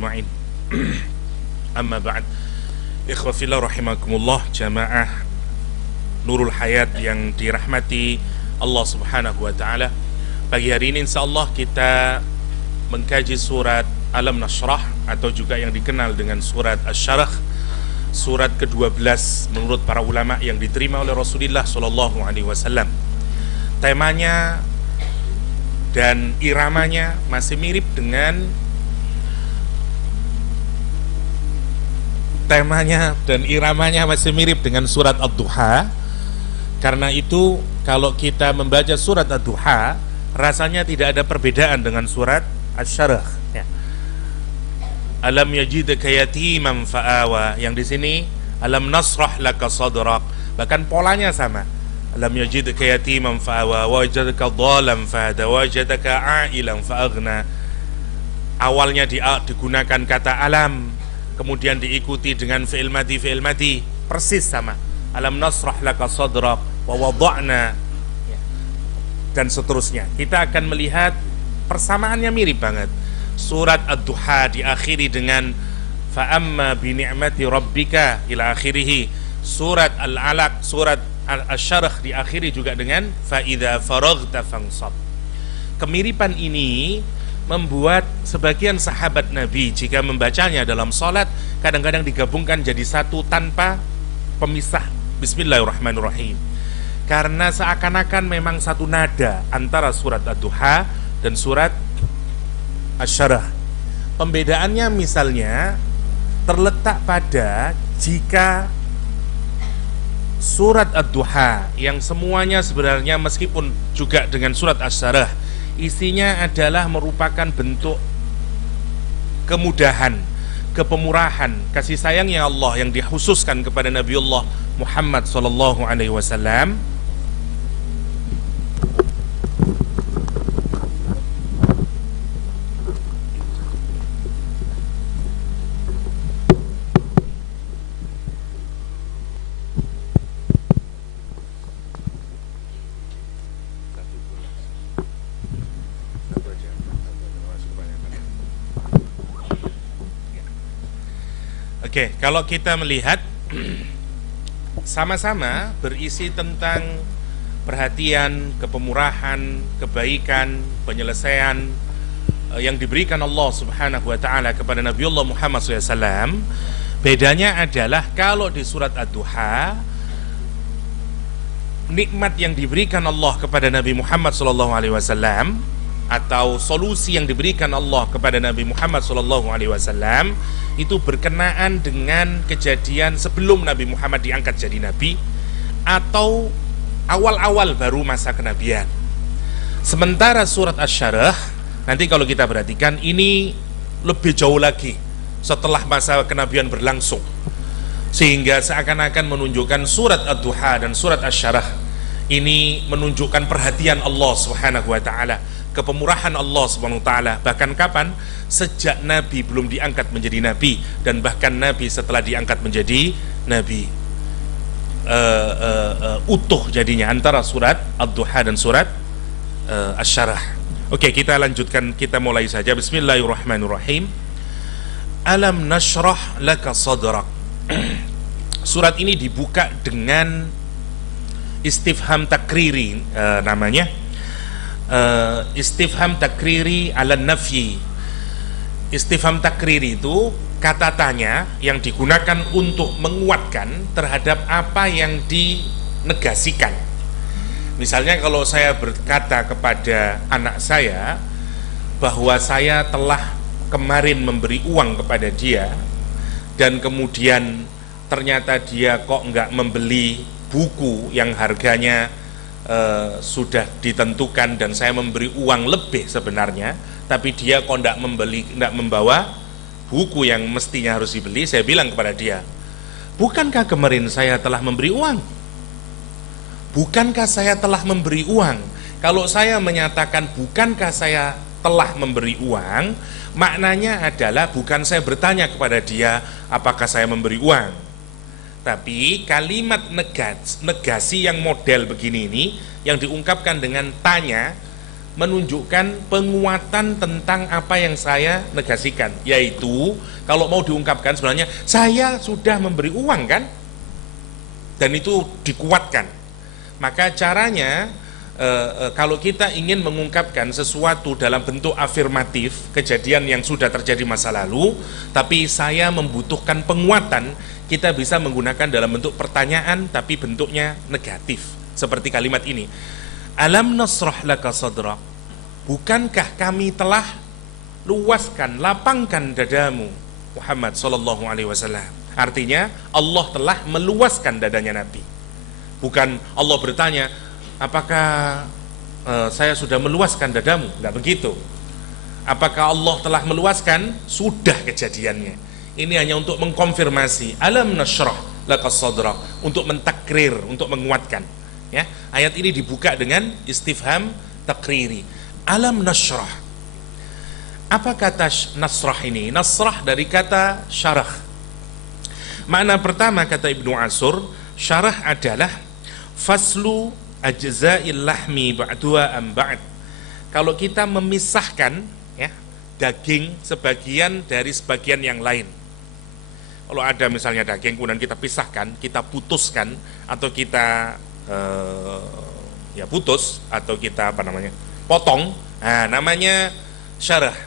Ma'in. Amma ba'd. Ikhwa fillah rahimakumullah, jamaah Nurul Hayat yang dirahmati Allah Subhanahu wa taala. Pagi hari ini insyaallah kita mengkaji surat Alam Nashrah atau juga yang dikenal dengan surat Asy-Syarah, surat ke-12 menurut para ulama yang diterima oleh Rasulullah sallallahu alaihi wasallam. Temanya dan iramanya masih mirip dengan surat Ad-Duha. Karena itu kalau kita membaca surat Ad-Duha, rasanya tidak ada perbedaan dengan surat Asy-Syarah ya. Alam yajidka yatiman fa'awa, yang di sini alam nasrah laka sadrak, bahkan polanya sama. Alam yajidka yatiman fa'awa, wajadaka dhalam fahada, wajadaka a'ilan fa'aghna. Awalnya digunakan kata alam, kemudian diikuti dengan fi'il mati, persis sama. Alam nasrah laka sadrak wa wada'na, dan seterusnya. Kita akan melihat persamaannya mirip banget. Surat Ad-Duha diakhiri dengan fa'amma bi ni'mati rabbika ila akhirih. Surat Al-Alaq, surat Asy-Syarah diakhiri juga dengan fa idza faraghta fansab. Kemiripan ini membuat sebagian sahabat Nabi jika membacanya dalam salat kadang-kadang digabungkan jadi satu tanpa pemisah, bismillahirrahmanirrahim, karena seakan-akan memang satu nada antara surat Ad-Duha dan surat Asy-Syarah. Pembedaannya misalnya terletak pada jika surat Ad-Duha yang semuanya sebenarnya meskipun juga dengan surat Asy-Syarah isinya adalah merupakan bentuk kemudahan, kepemurahan, kasih sayang yang Allah yang dikhususkan kepada Nabiullah Muhammad sallallahu alaihi wasallam. Oke, kalau kita melihat sama-sama berisi tentang perhatian, kepemurahan, kebaikan, penyelesaian yang diberikan Allah Subhanahu wa taala kepada Nabiullah Muhammad SAW. Bedanya adalah kalau di surat Ad-Duha, nikmat yang diberikan Allah kepada Nabi Muhammad SAW atau solusi yang diberikan Allah kepada Nabi Muhammad SAW itu berkenaan dengan kejadian sebelum Nabi Muhammad diangkat jadi Nabi atau awal-awal baru masa kenabian. Sementara surat Asy-Syarah nanti kalau kita perhatikan ini lebih jauh lagi setelah masa kenabian berlangsung, sehingga seakan-akan menunjukkan surat Ad-Duha dan surat Asy-Syarah ini menunjukkan perhatian Allah Subhanahu wa taala, kepemurahan Allah Subhanahu wa taala. Bahkan kapan? Sejak Nabi belum diangkat menjadi Nabi, dan bahkan Nabi setelah diangkat menjadi Nabi. Utuh jadinya antara surat Ad-Duha dan surat Asy-Syarah. Oke, kita lanjutkan, kita mulai saja. Bismillahirrahmanirrahim. Alam nashrah laka sadrak. Surat ini dibuka dengan istifham takriri, namanya istifham takriri ala nafyi. Istifham takriri itu kata tanya yang digunakan untuk menguatkan terhadap apa yang dinegasikan. Misalnya kalau saya berkata kepada anak saya bahwa saya telah kemarin memberi uang kepada dia, dan kemudian ternyata dia kok enggak membeli buku yang harganya sudah ditentukan, dan saya memberi uang lebih sebenarnya, tapi dia kok enggak membawa buku yang mestinya harus dibeli. Saya bilang kepada dia, bukankah kemarin saya telah memberi uang? Bukankah saya telah memberi uang? Kalau saya menyatakan bukankah saya telah memberi uang, maknanya adalah bukan saya bertanya kepada dia apakah saya memberi uang, tapi kalimat negasi yang model begini ini yang diungkapkan dengan tanya menunjukkan penguatan tentang apa yang saya negasikan, yaitu kalau mau diungkapkan sebenarnya saya sudah memberi uang kan, dan itu dikuatkan. Maka caranya kalau kita ingin mengungkapkan sesuatu dalam bentuk afirmatif, kejadian yang sudah terjadi masa lalu, tapi saya membutuhkan penguatan, kita bisa menggunakan dalam bentuk pertanyaan tapi bentuknya negatif, seperti kalimat ini, alam nasrah laka sadrak, bukankah kami telah luaskan, lapangkan dadamu Muhammad sallallahu alaihi wasallam. Artinya Allah telah meluaskan dadanya Nabi. Bukan Allah bertanya, apakah saya sudah meluaskan dadamu? Enggak begitu. Apakah Allah telah meluaskan? Sudah kejadiannya. Ini hanya untuk mengkonfirmasi, alam nashrah laka sadrak, untuk mentakrir, untuk menguatkan. Ya, ayat ini dibuka dengan istifham takriri. Alam nashrah. Apa kata nasrah ini? Nasrah dari kata syarah. Makna pertama kata Ibnu Ashur, syarah adalah faslu ajza'il lahmi ba'dua am ba'd. Kalau kita memisahkan ya, daging sebagian dari sebagian yang lain. Kalau ada misalnya daging kemudian kita pisahkan, kita putuskan, atau kita ya putus, atau kita potong, nah, namanya syarah.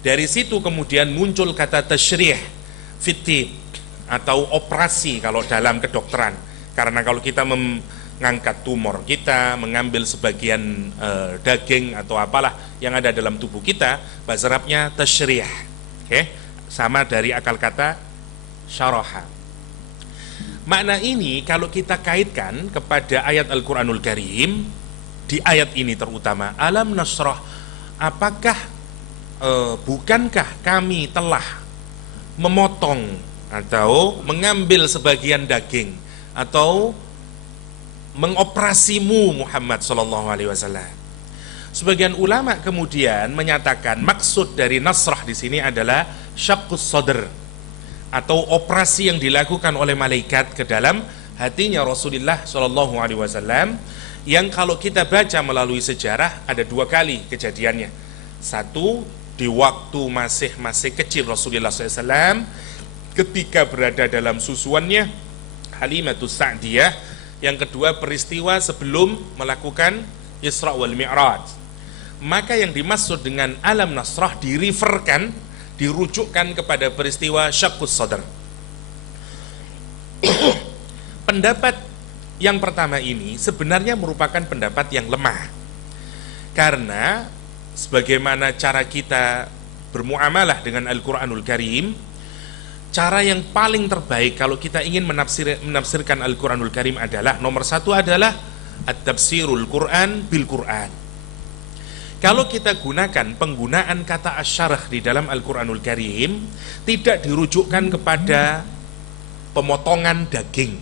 Dari situ kemudian muncul kata tasyrih fitib, atau operasi kalau dalam kedokteran. Karena kalau kita mengangkat tumor kita, mengambil sebagian daging atau apalah yang ada dalam tubuh kita, bahasa Arabnya tasyrih. Sama dari akal kata syaraha. Makna ini kalau kita kaitkan kepada ayat Al-Quranul Karim, di ayat ini terutama, alam nasrah, apakah bukankah kami telah memotong atau mengambil sebagian daging atau mengoperasimu Muhammad sallallahu alaihi wasallam. Sebagian ulama kemudian menyatakan maksud dari nasrah di sini adalah syaqqus sadr, atau operasi yang dilakukan oleh malaikat ke dalam hatinya Rasulullah sallallahu alaihi wasallam, yang kalau kita baca melalui sejarah ada 2 kali kejadiannya. Satu, di waktu masih kecil Rasulullah SAW, ketika berada dalam susuannya Halimatus Sa'diyah. Yang kedua, peristiwa sebelum melakukan Isra wal Mi'raj. Maka yang dimaksud dengan alam nasrah dirujukkan kepada peristiwa syaqqus sadr. Pendapat yang pertama ini sebenarnya merupakan pendapat yang lemah, karena sebagaimana cara kita bermuamalah dengan Al-Quranul Karim, cara yang paling terbaik kalau kita ingin menafsirkan Al-Quranul Karim adalah, nomor 1 adalah at-tafsirul Quran bil Quran. Kalau kita gunakan penggunaan kata asyarah di dalam Al-Quranul Karim, tidak dirujukkan kepada pemotongan daging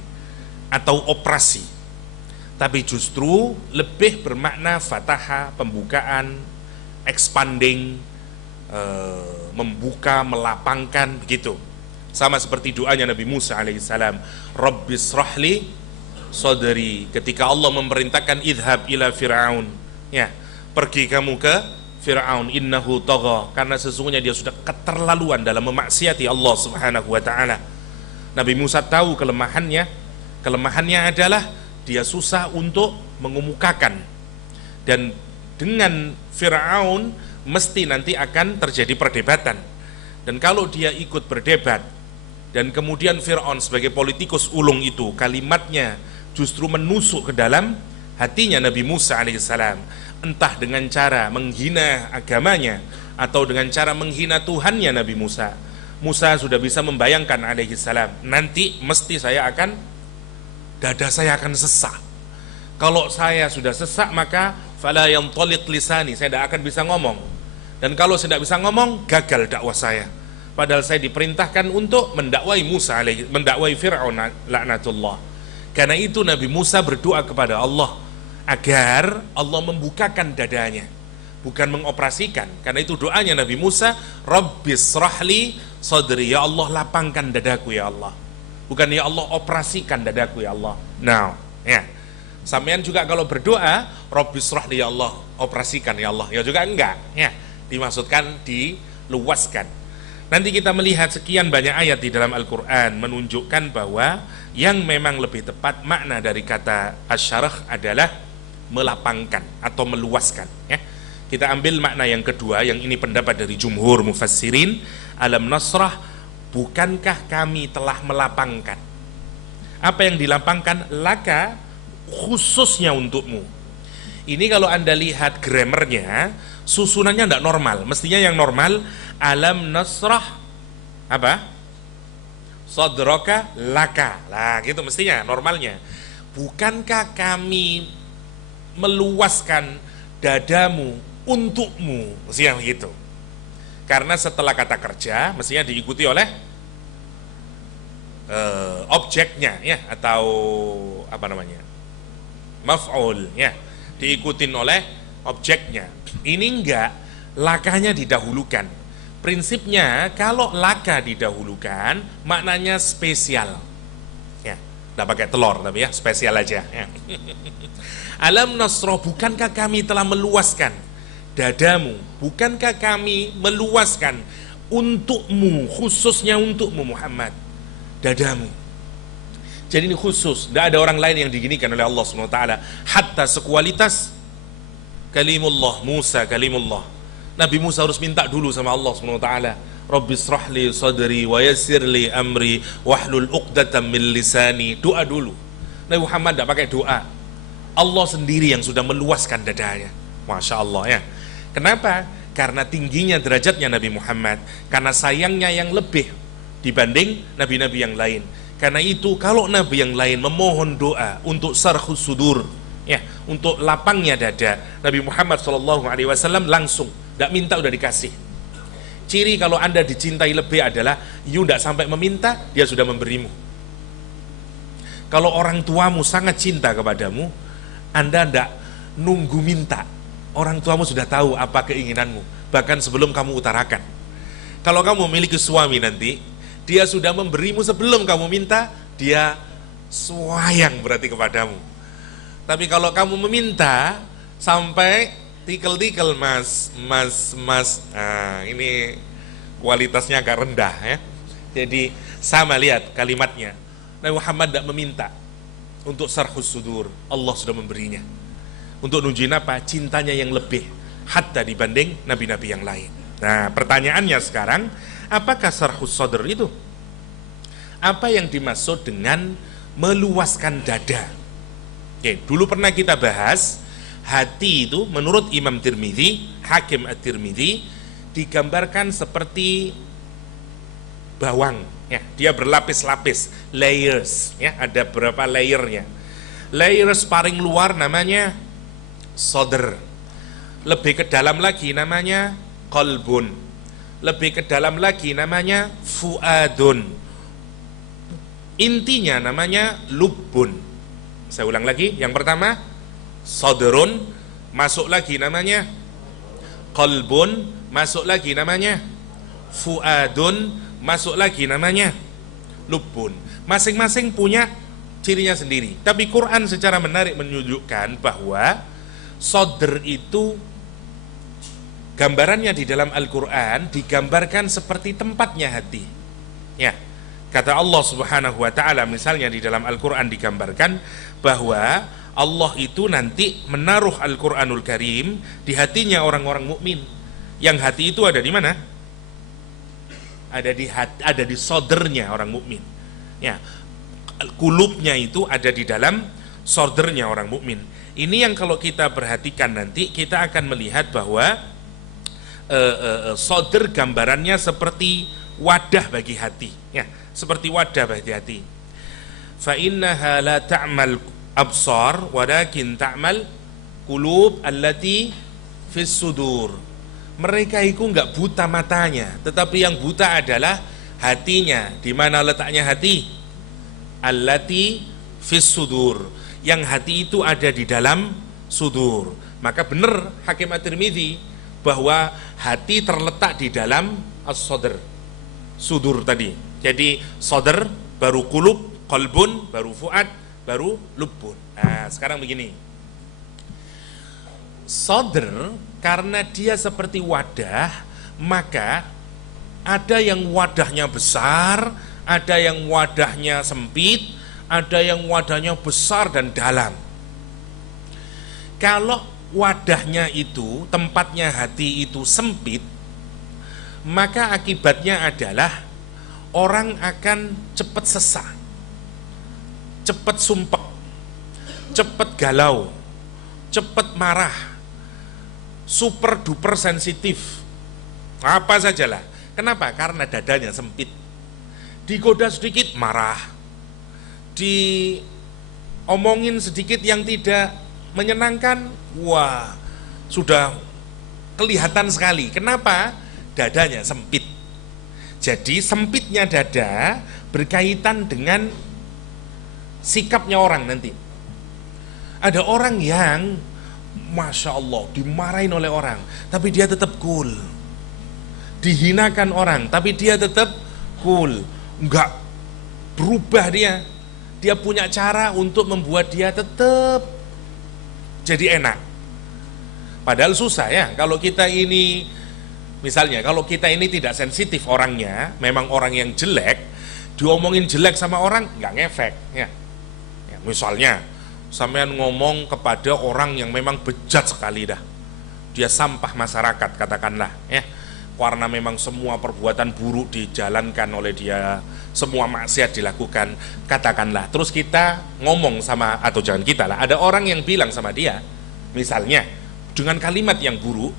atau operasi, tapi justru lebih bermakna fataha, pembukaan, expanding, membuka, melapangkan, begitu. Sama seperti doanya Nabi Musa alaihissalam, Rabbis rahli sadri, ketika Allah memerintahkan idhab ila Fir'aun, ya, pergi kamu ke Fir'aun, innahu tagha, karena sesungguhnya dia sudah keterlaluan dalam memaksiati Allah subhanahu wa ta'ala. Nabi Musa tahu kelemahannya adalah dia susah untuk mengemukakan, dan dengan Fir'aun mesti nanti akan terjadi perdebatan. Dan kalau dia ikut berdebat, dan kemudian Fir'aun sebagai politikus ulung itu, kalimatnya justru menusuk ke dalam hatinya Nabi Musa alaihissalam, entah dengan cara menghina agamanya atau dengan cara menghina Tuhannya Nabi Musa. Musa sudah bisa membayangkan alaihissalam, nanti mesti dada saya akan sesak. Kalau saya sudah sesak, maka fala yantaliq lisani, saya tidak akan bisa ngomong. Dan kalau saya tidak bisa ngomong, gagal dakwah saya. Padahal saya diperintahkan untuk mendakwai mendakwai Fir'aun laknatullah. Karena itu Nabi Musa berdoa kepada Allah agar Allah membukakan dadanya, bukan mengoperasikan. Karena itu doanya Nabi Musa, Rabbis rahli sadri, ya Allah lapangkan dadaku ya Allah, bukan ya Allah operasikan dadaku ya Allah. Now, ya, sampean juga kalau berdoa Rabbis rahli, ya Allah operasikan ya Allah, ya juga enggak ya, dimaksudkan diluaskan. Nanti kita melihat sekian banyak ayat di dalam Al-Quran menunjukkan bahwa yang memang lebih tepat makna dari kata asyarah adalah melapangkan atau meluaskan ya. Kita ambil makna yang kedua, yang ini pendapat dari jumhur mufassirin, alam nasrah, bukankah kami telah melapangkan. Apa yang dilapangkan? Laka, khususnya untukmu. Ini kalau Anda lihat grammarnya, susunannya tidak normal. Mestinya yang normal, alam nasrah apa? Sadroka laka. Lah gitu mestinya normalnya. Bukankah kami meluaskan dadamu untukmu? Mestinya begitu. Karena setelah kata kerja mestinya diikuti oleh objeknya ya, atau apa namanya? Maf'ul ya. Diikutin oleh objeknya. Ini enggak, lakanya didahulukan. Prinsipnya kalau laka didahulukan maknanya spesial ya, tidak pakai telur tapi ya spesial aja ya. Alam nasroh, bukankah kami telah meluaskan dadamu, bukankah kami meluaskan untukmu, khususnya untukmu Muhammad, dadamu. Jadi ini khusus, tidak ada orang lain yang diginikan oleh Allah SWT, hatta sekualitas kalimullah Musa, kalimullah. Nabi Musa harus minta dulu sama Allah SWT, Rabbi srahli sadri wa yassirli amri wahlul uqdatam min lisani. Doa dulu. Nabi Muhammad tidak pakai doa, Allah sendiri yang sudah meluaskan dadanya. Masya Allah ya. Kenapa? Karena tingginya derajatnya Nabi Muhammad, karena sayangnya yang lebih dibanding nabi-nabi yang lain. Karena itu kalau nabi yang lain memohon doa untuk sarhus sudur ya, untuk lapangnya dada, Nabi Muhammad SAW langsung, tidak minta udah dikasih. Ciri kalau Anda dicintai lebih adalah you tidak sampai meminta, dia sudah memberimu. Kalau orang tuamu sangat cinta kepadamu, Anda tidak nunggu minta, orang tuamu sudah tahu apa keinginanmu bahkan sebelum kamu utarakan. Kalau kamu memiliki suami nanti, dia sudah memberimu sebelum kamu minta, dia sayang berarti kepadamu. Tapi kalau kamu meminta sampai tikel-tikel mas, nah, ini kualitasnya agak rendah ya. Jadi sama, lihat kalimatnya. Nabi Muhammad tidak meminta untuk sarhus sudur, Allah sudah memberinya. Untuk nunjukin apa? Cintanya yang lebih, hatta dibanding nabi-nabi yang lain. Nah pertanyaannya sekarang, apakah sarhus sadr itu? Apa yang dimaksud dengan meluaskan dada? Oke, dulu pernah kita bahas, hati itu menurut Imam Tirmidzi, Hakim At-Tirmidzi, digambarkan seperti bawang ya, dia berlapis-lapis, layers ya, ada berapa layernya. Layers paling luar namanya sadr, lebih ke dalam lagi namanya qalbun, lebih ke dalam lagi namanya fuadun, intinya namanya lubbun. Saya ulang lagi, yang pertama sadrun, masuk lagi namanya qalbun, masuk lagi namanya fuadun, masuk lagi namanya lubbun. Masing-masing punya cirinya sendiri. Tapi Quran secara menarik menunjukkan bahwa sadr itu gambarannya di dalam Al-Quran digambarkan seperti tempatnya hati ya. Kata Allah Subhanahu wa ta'ala misalnya di dalam Al-Quran digambarkan bahwa Allah itu nanti menaruh Al-Quranul Karim di hatinya orang-orang mukmin. Yang hati itu ada di mana? Ada di sadrnya orang mukmin ya. Kulubnya itu ada di dalam sadrnya orang mukmin. Ini yang kalau kita perhatikan nanti kita akan melihat bahwa sadr gambarannya seperti wadah bagi hati ya, seperti wadah bagi hati. Fa innaha la ta'mal absar walakin ta'mal qulub allati fis sudur. Mereka itu enggak buta matanya, tetapi yang buta adalah hatinya. Di mana letaknya hati? Allati fis sudur. Yang hati itu ada di dalam sudur. Maka benar Hakim At-Tirmidzi bahwa hati terletak di dalam as-sadr, sudur tadi. Jadi sadr baru qulub, qalbun baru fuad, baru lubbun. Nah, sekarang begini. Sodr karena dia seperti wadah, maka ada yang wadahnya besar, ada yang wadahnya sempit, ada yang wadahnya besar dan dalam. Kalau wadahnya itu, tempatnya hati itu sempit, maka akibatnya adalah orang akan cepat sesak, cepat sumpek, cepat galau, cepat marah, super duper sensitif, apa sajalah. Kenapa? Karena dadanya sempit. Digoda sedikit marah, diomongin sedikit yang tidak menyenangkan, wah sudah kelihatan sekali. Kenapa? Dadanya sempit. Jadi sempitnya dada berkaitan dengan sikapnya orang nanti. Ada orang yang Masya Allah dimarahin oleh orang, tapi dia tetap cool. Dihinakan orang, tapi dia tetap cool. Enggak berubah dia. Dia punya cara untuk membuat dia tetap jadi enak. Padahal susah ya, kalau kita ini, misalnya kalau kita ini tidak sensitif orangnya, memang orang yang jelek, diomongin jelek sama orang nggak ngefek ya. Misalnya sampean ngomong kepada orang yang memang bejat sekali dah, dia sampah masyarakat katakanlah ya, karena memang semua perbuatan buruk dijalankan oleh dia, semua maksiat dilakukan katakanlah. Terus kita ngomong sama, atau jangan kita lah, ada orang yang bilang sama dia misalnya dengan kalimat yang buruk.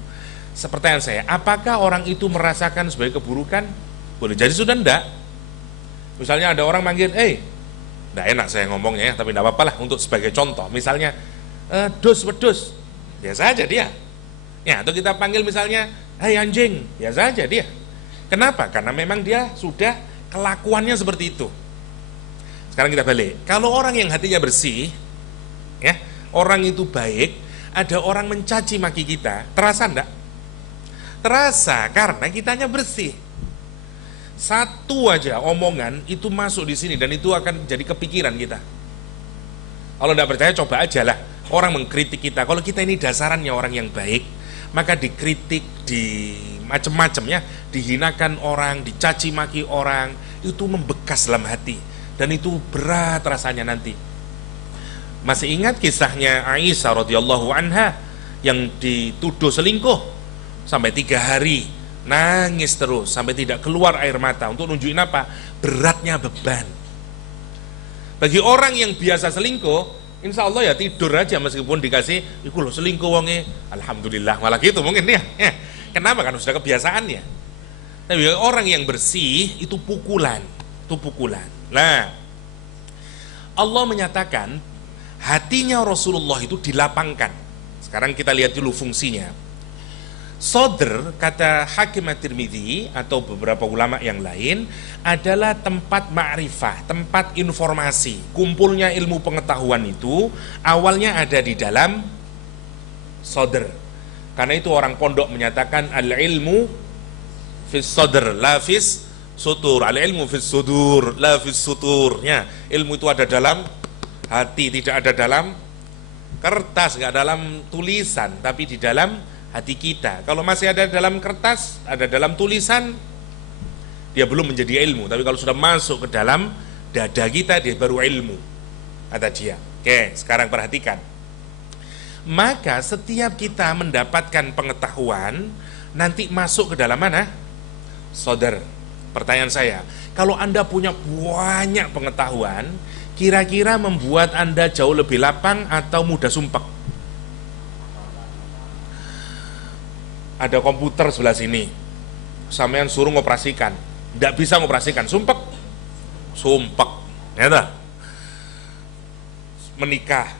Pertanyaan saya, apakah orang itu merasakan sebagai keburukan? Boleh jadi sudah enggak. Misalnya ada orang manggil, enggak enak saya ngomongnya ya, tapi enggak apa-apa lah untuk sebagai contoh. Misalnya, dos wedus, biasa aja dia. Ya, atau kita panggil misalnya, hai anjing, biasa aja dia. Kenapa? Karena memang dia sudah kelakuannya seperti itu. Sekarang kita balik. Kalau orang yang hatinya bersih, ya, orang itu baik, ada orang mencaci maki kita, terasa enggak? Terasa, karena kitanya bersih. Satu aja omongan itu masuk di sini dan itu akan jadi kepikiran kita. Kalau tidak percaya coba aja lah. Orang mengkritik kita, kalau kita ini dasarannya orang yang baik, maka dikritik, di macam-macam ya, dihinakan orang, dicaci maki orang, itu membekas dalam hati dan itu berat rasanya nanti. Masih ingat kisahnya Aisyah radhiyallahu anha yang dituduh selingkuh? Sampai 3 hari nangis terus sampai tidak keluar air mata. Untuk nunjukin apa? Beratnya beban. Bagi orang yang biasa selingkuh, insya Allah ya tidur aja meskipun dikasih iku loh selingkuh wonge, alhamdulillah, malah gitu mungkin ya. Kenapa? Kan sudah kebiasaannya. Tapi orang yang bersih itu pukulan, itu pukulan. Nah, Allah menyatakan hatinya Rasulullah itu dilapangkan. Sekarang kita lihat dulu fungsinya. Sodr, kata Hakim At-Tirmidzi atau beberapa ulama yang lain, adalah tempat ma'rifah, tempat informasi. Kumpulnya ilmu pengetahuan itu awalnya ada di dalam sodr. Karena itu orang pondok menyatakan al-ilmu fis sodr, la fis sutur. Al-ilmu fis sudur, la fis sutur. Ya, ilmu itu ada dalam hati, tidak ada dalam kertas, nggak dalam tulisan, tapi di dalam hati kita. Kalau masih ada dalam kertas, ada dalam tulisan, dia belum menjadi ilmu. Tapi kalau sudah masuk ke dalam dada kita, dia baru ilmu, kata dia. Oke, sekarang perhatikan. Maka setiap kita mendapatkan pengetahuan, nanti masuk ke dalam mana? Sodar. Pertanyaan saya, kalau Anda punya banyak pengetahuan, kira-kira membuat Anda jauh lebih lapang atau mudah sumpek? Ada komputer sebelah sini, sampean suruh ngoperasikan, tidak bisa ngoperasikan, sumpek, ya. Menikah,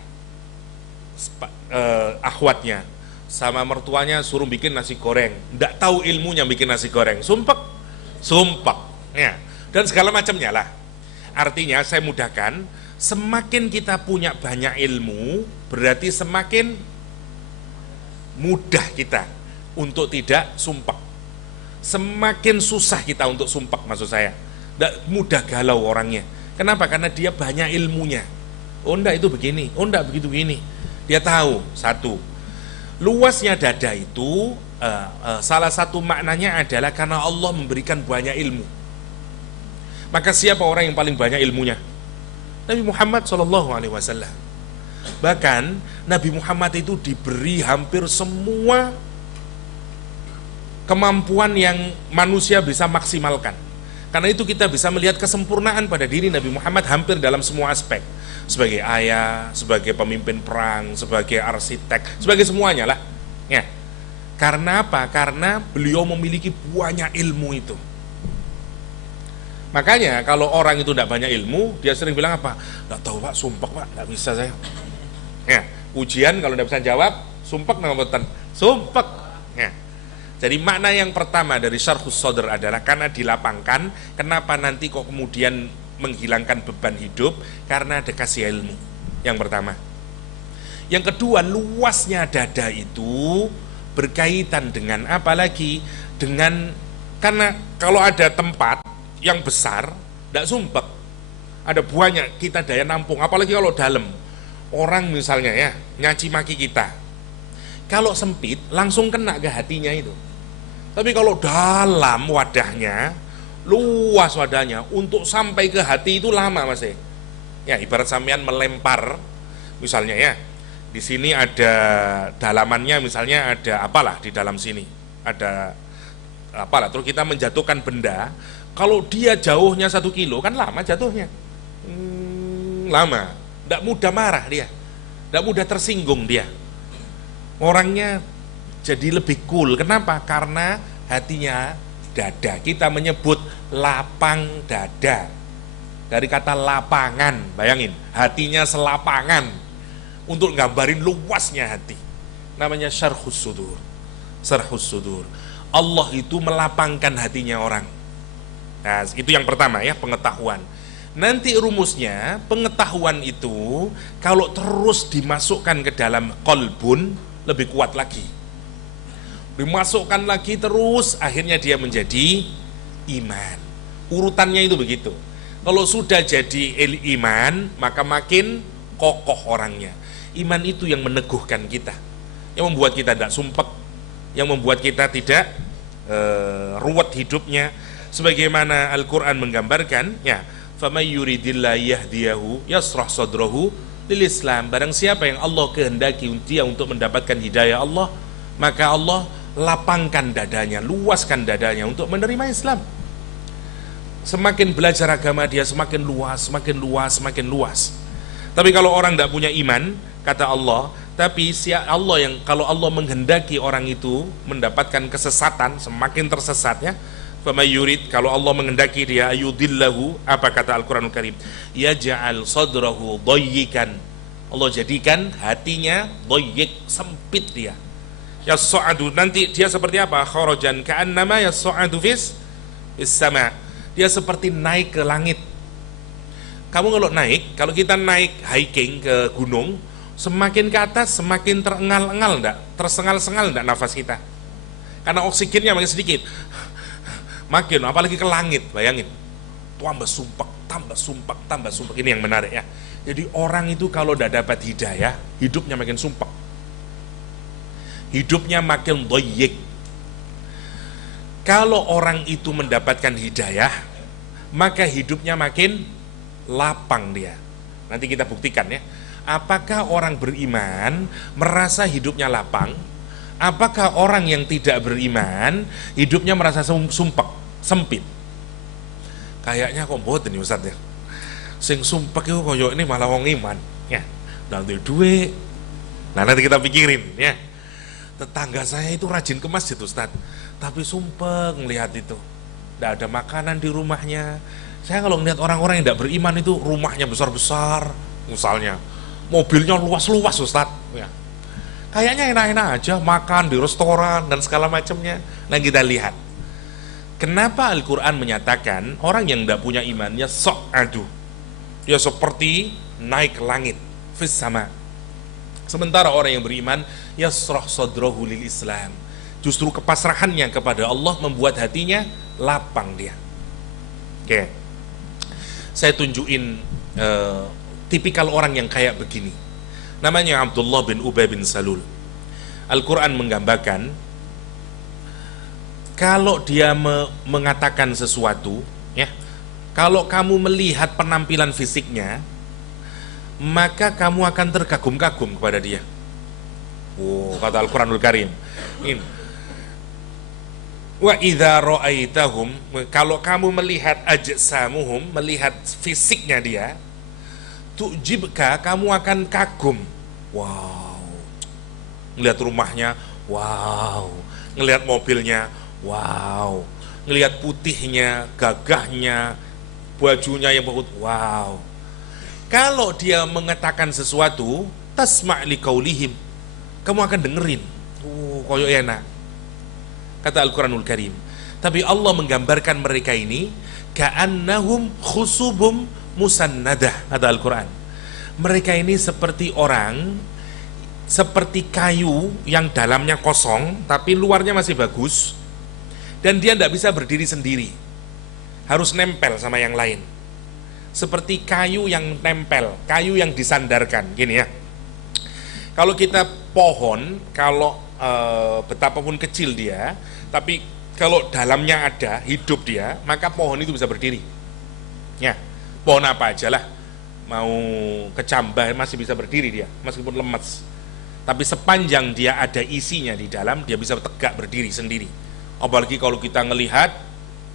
akhwatnya sama mertuanya suruh bikin nasi goreng, tidak tahu ilmunya bikin nasi goreng, sumpek, ya. Dan segala macamnya lah. Artinya saya mudahkan, semakin kita punya banyak ilmu, berarti semakin mudah kita untuk tidak sumpek. Semakin susah kita untuk sumpek, maksud saya. Tidak mudah galau orangnya. Kenapa? Karena dia banyak ilmunya. Oh enggak itu begini, oh enggak begitu begini. Dia tahu, satu. Luasnya dada itu salah satu maknanya adalah karena Allah memberikan banyak ilmu. Maka siapa orang yang paling banyak ilmunya? Nabi Muhammad SAW. Bahkan Nabi Muhammad itu diberi hampir semua kemampuan yang manusia bisa maksimalkan. Karena itu kita bisa melihat kesempurnaan pada diri Nabi Muhammad hampir dalam semua aspek. Sebagai ayah, sebagai pemimpin perang, sebagai arsitek, sebagai semuanya lah. Ya. Karena apa? Karena beliau memiliki banyak ilmu itu. Makanya kalau orang itu tidak banyak ilmu, dia sering bilang apa? Nggak tahu Pak, sumpek Pak, nggak bisa saya. Ya, ujian kalau tidak bisa jawab, sumpek nggak sumpek. Ya. Jadi makna yang pertama dari syarhus sadr adalah karena dilapangkan, kenapa nanti kok kemudian menghilangkan beban hidup? Karena ada kasih ilmu. Yang pertama. Yang kedua, luasnya dada itu berkaitan dengan apa lagi? Dengan karena kalau ada tempat yang besar, tidak sumpek. Ada banyak kita daya nampung, apalagi kalau dalam. Orang misalnya ya, nyaci maki kita. Kalau sempit, langsung kena ke hatinya itu. Tapi kalau dalam wadahnya, luas wadahnya, untuk sampai ke hati itu lama Mas. Ya, ibarat sampean melempar, misalnya ya, di sini ada dalamannya, misalnya ada apalah di dalam sini, ada apalah, terus kita menjatuhkan benda. Kalau dia jauhnya 1 kilo, kan lama jatuhnya, lama, tidak mudah marah dia, tidak mudah tersinggung dia, orangnya jadi lebih cool. Kenapa? Karena hatinya dada. Kita menyebut lapang dada dari kata lapangan. Bayangin, hatinya selapangan untuk gambarin luasnya hati. Namanya syarhus sudur. Syarhus sudur. Allah itu melapangkan hatinya orang. Nah, itu yang pertama ya, pengetahuan. Nanti rumusnya, pengetahuan itu kalau terus dimasukkan ke dalam qalbun, lebih kuat lagi. Dimasukkan lagi terus, akhirnya dia menjadi iman. Urutannya itu begitu. Kalau sudah jadi iman, maka makin kokoh orangnya. Iman itu yang meneguhkan kita, yang membuat kita tidak sumpek, yang membuat kita tidak ruwet hidupnya. Sebagaimana Al-Quran menggambarkan, ya, faman yuridillahu yahdiyahu yasrah sadrahu lil Islam. Barang siapa yang Allah kehendaki dia untuk mendapatkan hidayah Allah, maka Allah lapangkan dadanya, luaskan dadanya untuk menerima Islam. Semakin belajar agama dia semakin luas, semakin luas, semakin luas. Tapi kalau orang tidak punya iman, kata Allah, tapi Allah yang kalau Allah menghendaki orang itu mendapatkan kesesatan, semakin tersesatnya. Fama yurid, kalau Allah menghendaki dia ayudillahu, apa kata Al-Quranul Karim? Yaj'al sadrahu dayyikan. Allah jadikan hatinya dayyik, sempit dia. Yas'adu, nanti dia seperti apa? Kharajan ka'annama yas'adu fis sama. Dia seperti naik ke langit. Kamu kalau kita naik hiking ke gunung, semakin ke atas semakin terengal-engal enggak? Tersengal-sengal enggak nafas kita? Karena oksigennya makin sedikit. Makin, apalagi ke langit, bayangin. Tambah sumpek, tambah sumpek, tambah sumpek. Ini yang menarik ya. Jadi orang itu kalau tidak dapat hidayah, hidupnya makin sumpek. Hidupnya makin doyik. Kalau orang itu mendapatkan hidayah, maka hidupnya makin lapang dia. Nanti kita buktikan ya. Apakah orang beriman merasa hidupnya lapang? Apakah orang yang tidak beriman hidupnya merasa sumpek, sempit? Kayaknya kok mboten nih Ustaz ya. Sing sumpek itu koyo ini malah wong iman ya. Nanti duit. Nah, nanti kita pikirin ya. Tetangga saya itu rajin ke masjid Ustaz, tapi sumpek ngelihat itu. Tidak ada makanan di rumahnya. Saya kalau ngelihat orang-orang yang tidak beriman itu rumahnya besar-besar, misalnya mobilnya luas-luas Ustaz ya. Kayaknya enak-enak aja, makan di restoran dan segala macamnya. Nah, kita lihat kenapa Al-Quran menyatakan orang yang tidak punya imannya sok adu, dia seperti naik ke langit fis sama. Sementara orang yang beriman yasrah sadrahu lil Islam, justru kepasrahannya kepada Allah membuat hatinya lapang dia. Oke, saya tunjukin tipikal orang yang kayak begini. Namanya Abdullah bin Ubay bin Salul. Al-Quran menggambarkan kalau dia mengatakan sesuatu, ya, kalau kamu melihat penampilan fisiknya, maka kamu akan terkagum-kagum kepada dia. Kata Al-Quranul Karim. Ini. Wa idza ra'aitahum, kalau kamu melihat ajsamuhum, melihat fisiknya dia, tu'jibka, kamu akan kagum. Wow. Ngelihat rumahnya, wow. Ngelihat mobilnya, wow. Ngelihat putihnya, gagahnya, bajunya yang bagus, wow. Kalau dia mengatakan sesuatu, tasma' liqaulihim, kamu akan dengerin. Koyo enak. Kata Al-Quranul Karim. Tapi Allah menggambarkan mereka ini ka'annahum khusubum musannadah, kata Al-Quran. Mereka ini seperti orang, seperti kayu yang dalamnya kosong tapi luarnya masih bagus, dan dia tidak bisa berdiri sendiri, harus nempel sama yang lain. Seperti kayu yang nempel, kayu yang disandarkan. Gini ya, kalau kita pohon, kalau betapapun kecil dia, tapi kalau dalamnya ada, hidup dia, maka pohon itu bisa berdiri. Ya, pohon apa aja lah, mau kecambah masih bisa berdiri dia, meskipun lemes. Tapi sepanjang dia ada isinya di dalam, dia bisa tegak berdiri sendiri. Apalagi kalau kita ngelihat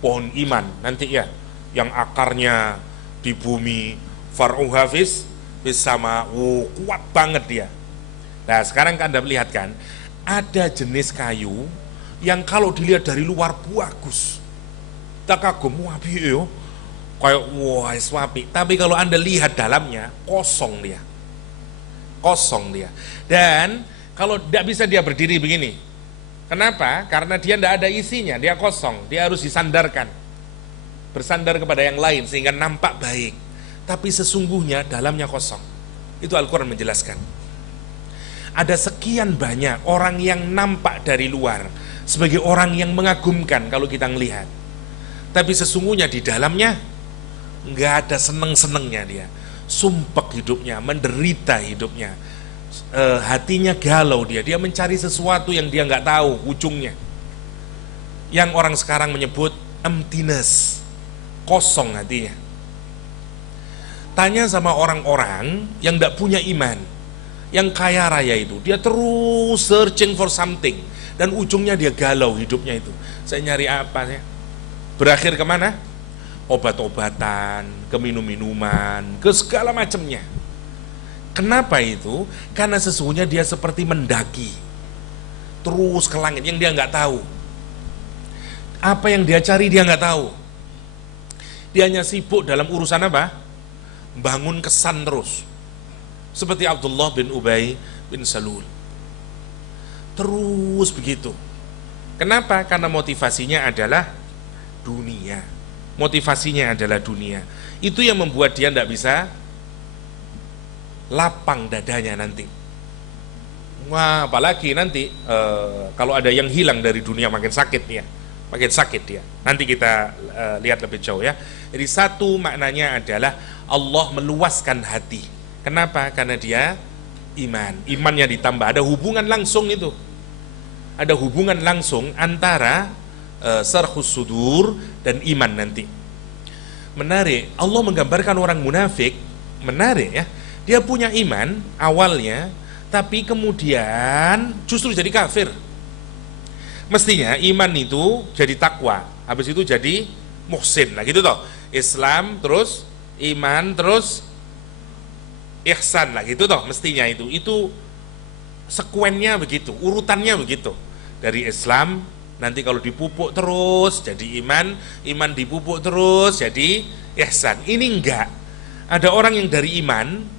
pohon iman nanti ya, yang akarnya di bumi, far'uha fis sama, kuat banget dia. Nah sekarang Anda lihat kan, ada jenis kayu yang kalau dilihat dari luar bagus, tak kagum, wah piye, kayak wah wapi. Tapi kalau Anda lihat dalamnya, kosong dia, kosong dia. Dan kalau tidak bisa dia berdiri begini, kenapa? Karena dia tidak ada isinya, dia kosong, dia harus disandarkan, bersandar kepada yang lain sehingga nampak baik. Tapi sesungguhnya dalamnya kosong. Itu Al-Quran menjelaskan. Ada sekian banyak orang yang nampak dari luar sebagai orang yang mengagumkan kalau kita melihat, tapi sesungguhnya di dalamnya nggak ada seneng-senengnya dia, sumpek hidupnya, menderita hidupnya, hatinya galau dia mencari sesuatu yang dia nggak tahu ujungnya, yang orang sekarang menyebut emptiness, kosong hatinya. Tanya sama orang-orang yang nggak punya iman, yang kaya raya itu, dia terus searching for something, dan ujungnya dia galau hidupnya itu. Saya nyari apa ya? Berakhir kemana? Obat-obatan, ke minum-minuman, ke segala macamnya. Kenapa itu? Karena sesungguhnya dia seperti mendaki terus ke langit yang dia nggak tahu. Apa yang dia cari dia nggak tahu. Dia hanya sibuk dalam urusan apa? Bangun kesan terus. Seperti Abdullah bin Ubay bin Salul. Terus begitu. Kenapa? Karena motivasinya adalah dunia. Motivasinya adalah dunia. Itu yang membuat dia tidak bisa lapang dadanya nanti. Wah, apalagi nanti kalau ada yang hilang dari dunia makin sakit ya. Makin sakit dia. Nanti kita lihat lebih jauh ya. Jadi satu maknanya adalah Allah meluaskan hati. Kenapa? Karena dia iman. Imannya ditambah. Ada hubungan langsung itu. Ada hubungan langsung antara sarhus sudur dan iman nanti. Menarik. Allah menggambarkan orang munafik. Menarik ya. Dia punya iman awalnya, tapi kemudian justru jadi kafir. Mestinya iman itu jadi takwa, habis itu jadi muhsin. Nah gitu toh. Islam terus iman terus ihsan lah gitu toh mestinya itu sekuennya begitu, urutannya begitu. Dari Islam nanti kalau dipupuk terus jadi iman, iman dipupuk terus jadi ihsan. Ini enggak. Ada orang yang dari iman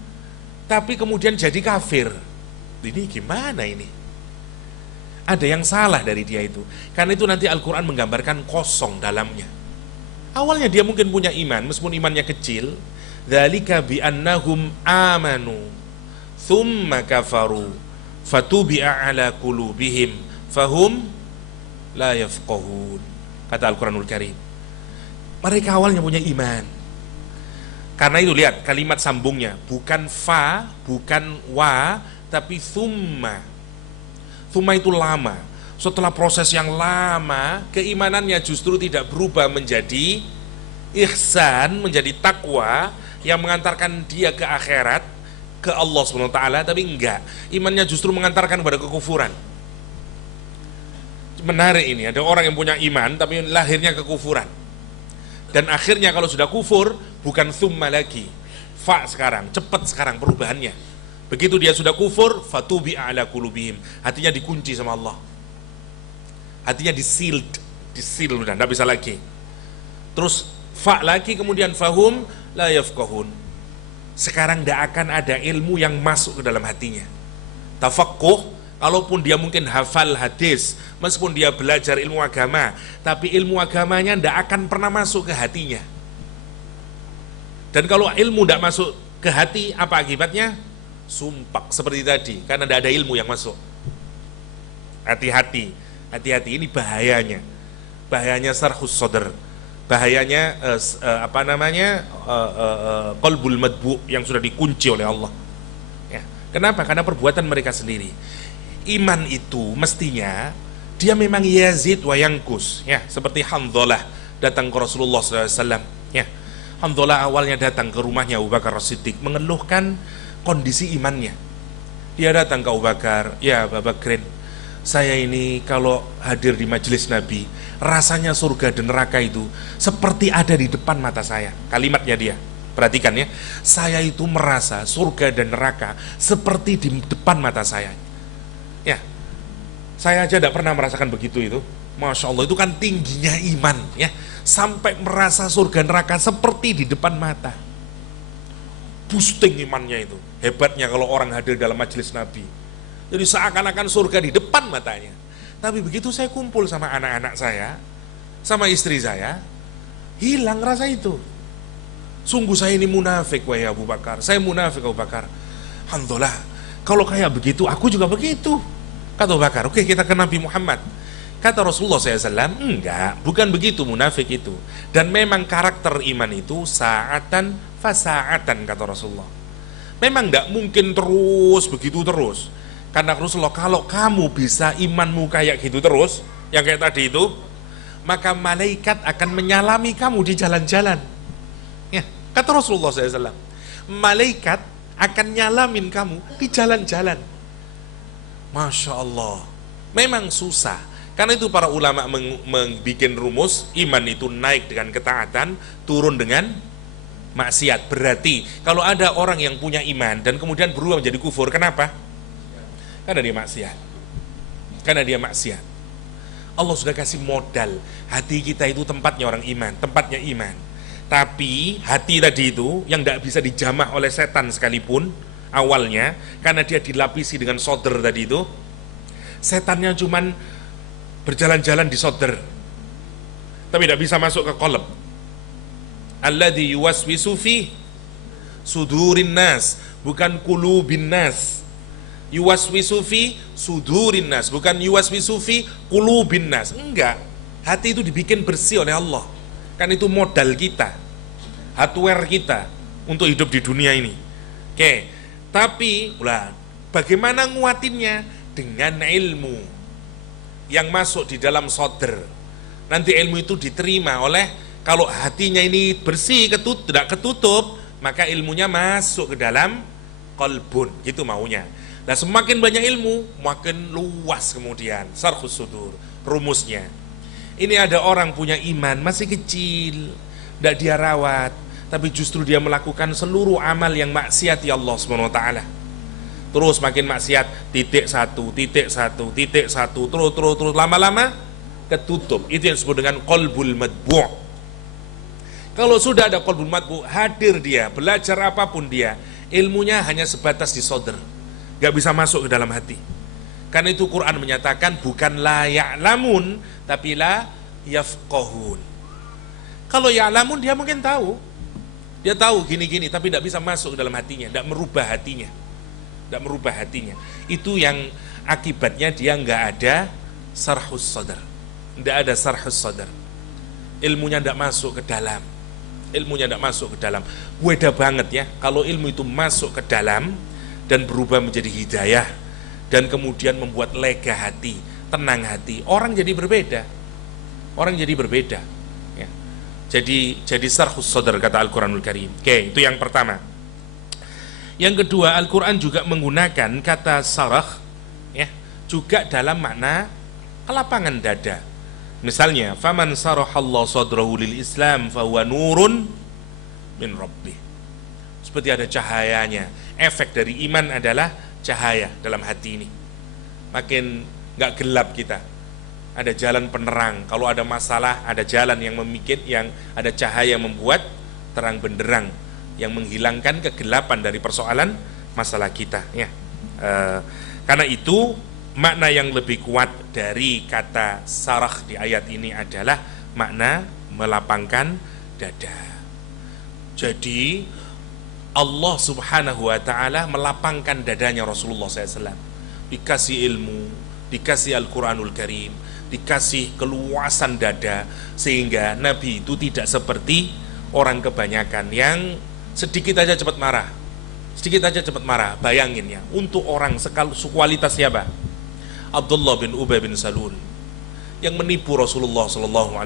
tapi kemudian jadi kafir. Ini gimana ini? Ada yang salah dari dia itu. Karena itu nanti Al-Quran menggambarkan kosong dalamnya. Awalnya dia mungkin punya iman, meskipun imannya kecil. Dzalika bi'annahum amanu thumma kafaru fatubi'a ala qulubihim fahum la yafqahun. Kata Al-Quranul Karim. Mereka awalnya punya iman. Karena itu lihat kalimat sambungnya, bukan fa, bukan wa, tapi thumma. Tsumma itu lama. Setelah proses yang lama, keimanannya justru tidak berubah menjadi ihsan, menjadi takwa yang mengantarkan dia ke akhirat, ke Allah SWT, tapi enggak. Imannya justru mengantarkan kepada kekufuran. Menarik ini, ada orang yang punya iman tapi lahirnya kekufuran. Dan akhirnya kalau sudah kufur, bukan tsumma lagi, fa sekarang, cepat sekarang perubahannya. Begitu dia sudah kufur, fatubi ala qulubihim, hatinya dikunci sama Allah. Hatinya disil udah enggak bisa lagi. Terus fa lagi, kemudian fahum la yafqahun. Sekarang tidak akan ada ilmu yang masuk ke dalam hatinya. Tafaqquh, kalaupun dia mungkin hafal hadis, meskipun dia belajar ilmu agama, tapi ilmu agamanya tidak akan pernah masuk ke hatinya. Dan kalau ilmu tidak masuk ke hati, apa akibatnya? Sumpak seperti tadi, karena tidak ada ilmu yang masuk. Hati-hati ini bahayanya. Bahayanya sarhus sadr. Bahayanya qalbul madbu, yang sudah dikunci oleh Allah. Ya. Kenapa? Karena perbuatan mereka sendiri. Iman itu mestinya dia memang yazid wa yankus, ya, seperti Handhalah datang ke Rasulullah SAW. Ya. Handhalah awalnya datang ke rumahnya Abu Bakar As-Siddiq mengeluhkan kondisi imannya. Dia datang ke Abu Bakar, ya Abu Bakrin, saya ini kalau hadir di majelis Nabi, rasanya surga dan neraka itu seperti ada di depan mata saya. Kalimatnya dia, perhatikan ya, saya itu merasa surga dan neraka seperti di depan mata saya. Ya, saya aja tidak pernah merasakan begitu itu. Masya Allah, itu kan tingginya iman ya, sampai merasa surga neraka seperti di depan mata. Boosting imannya itu, hebatnya kalau orang hadir dalam majelis Nabi. Jadi seakan-akan surga di depan matanya. Tapi begitu saya kumpul sama anak-anak saya, sama istri saya, hilang rasa itu. Sungguh saya ini munafik, wahai Abu Bakar. Saya munafik, Abu Bakar. Alhamdulillah, kalau kayak begitu, aku juga begitu. Kata Abu Bakar, oke, kita ke Nabi Muhammad. Kata Rasulullah SAW, enggak, bukan begitu munafik itu. Dan memang karakter iman itu sa'atan fasa'atan, kata Rasulullah. Memang enggak mungkin terus begitu terus. Karena Rasulullah, kalau kamu bisa imanmu kayak gitu terus, yang kayak tadi itu, maka malaikat akan menyalami kamu di jalan-jalan. Ya, kata Rasulullah SAW, malaikat akan nyalamin kamu di jalan-jalan. Masya Allah, memang susah. Karena itu para ulama membuat rumus, iman itu naik dengan ketaatan, turun dengan maksiat. Berarti kalau ada orang yang punya iman dan kemudian berubah menjadi kufur, kenapa? Karena dia maksiat. Allah sudah kasih modal. Hati kita itu tempatnya orang iman, tempatnya iman. Tapi hati tadi itu yang tidak bisa dijamah oleh setan sekalipun awalnya, karena dia dilapisi dengan sodr tadi itu, setannya cuman berjalan-jalan di sodr, tapi tidak bisa masuk ke qalb. Alladzi yuwaswisu fi sudurin nas, bukan qulubin nas. Yuwaswisu fi sudurin nas, bukan yuwaswisu fi qulubin nas. Enggak, hati itu dibikin bersih oleh Allah. Kan itu modal kita, hardware kita untuk hidup di dunia ini. Oke, tapi bagaimana nguatinnya? Dengan ilmu yang masuk di dalam sodr. Nanti ilmu itu diterima oleh, kalau hatinya ini bersih, tidak ketutup, maka ilmunya masuk ke dalam qalbun, gitu maunya. Nah, semakin banyak ilmu, makin luas kemudian sarhus sudur, rumusnya. Ini ada orang punya iman masih kecil, tidak dia rawat, tapi justru dia melakukan seluruh amal yang maksiat ya Allah SWT. Terus makin maksiat, titik satu, terus lama-lama ketutup. Itu yang disebut dengan qalbul madbu'. Kalau sudah ada qalbul madbu', hadir dia, belajar apapun dia, ilmunya hanya sebatas di sodr, gak bisa masuk ke dalam hati. Karena itu Quran menyatakan bukan la ya'lamun, tapi la yafqahun. Kalau ya'lamun dia mungkin tahu, dia tahu gini-gini, tapi tidak bisa masuk ke dalam hatinya, tidak merubah hatinya. Itu yang akibatnya dia nggak ada sarhus sadar, nggak ada sarhus sadar. Ilmunya nggak masuk ke dalam, Beda banget ya kalau ilmu itu masuk ke dalam dan berubah menjadi hidayah, dan kemudian membuat lega hati, tenang hati. Orang jadi berbeda. Orang jadi berbeda. Ya. Jadi sarhus sadr kata Al-Quranul Karim. Oke, itu yang pertama. Yang kedua, Al-Quran juga menggunakan kata sarah, ya, juga dalam makna kelapangan dada. Misalnya, faman sarahallahu sadrahu lil Islam fahuwa nurun min rabbih. Seperti ada cahayanya. Efek dari iman adalah cahaya dalam hati ini. Makin nggak gelap kita. Ada jalan penerang. Kalau ada masalah, ada jalan yang yang ada cahaya membuat terang benderang, yang menghilangkan kegelapan dari persoalan masalah kita. Ya. Karena itu makna yang lebih kuat dari kata sarah di ayat ini adalah makna melapangkan dada. Jadi Allah subhanahu wa ta'ala melapangkan dadanya Rasulullah SAW. Dikasih ilmu, dikasih Al-Quranul Karim, dikasih keluasan dada, sehingga Nabi itu tidak seperti orang kebanyakan yang sedikit aja cepat marah. Sedikit aja cepat marah. Bayangin ya, untuk orang sekualitas siapa? Abdullah bin Ubay bin Salul yang menipu Rasulullah SAW,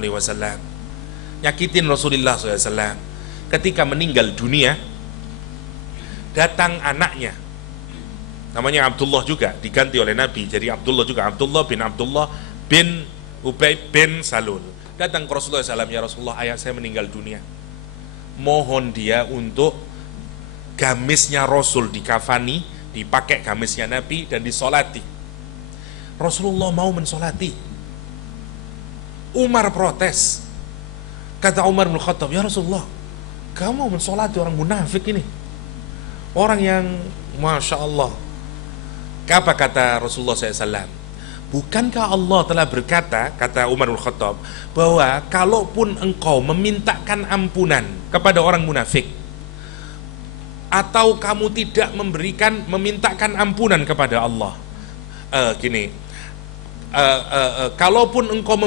nyakitin Rasulullah SAW. Ketika meninggal dunia, datang anaknya, namanya Abdullah juga, diganti oleh Nabi jadi Abdullah juga, Abdullah bin Ubay bin Salul. Datang ke Rasulullah SAW, ya Rasulullah, ayah saya meninggal dunia, mohon dia untuk gamisnya Rasul dikafani, dipakai gamisnya Nabi dan disolati. Rasulullah mau mensolati. Umar protes. Kata Umar bin Khattab, ya Rasulullah, kamu mau mensolati orang munafik ini, orang yang Masya Allah. Apa kata Rasulullah SAW? Bukankah Allah telah berkata, kata Umar bin Khattab, bahwa kalaupun engkau memintakan ampunan kepada orang munafik, atau kamu tidak memintakan ampunan kepada Allah, kalaupun engkau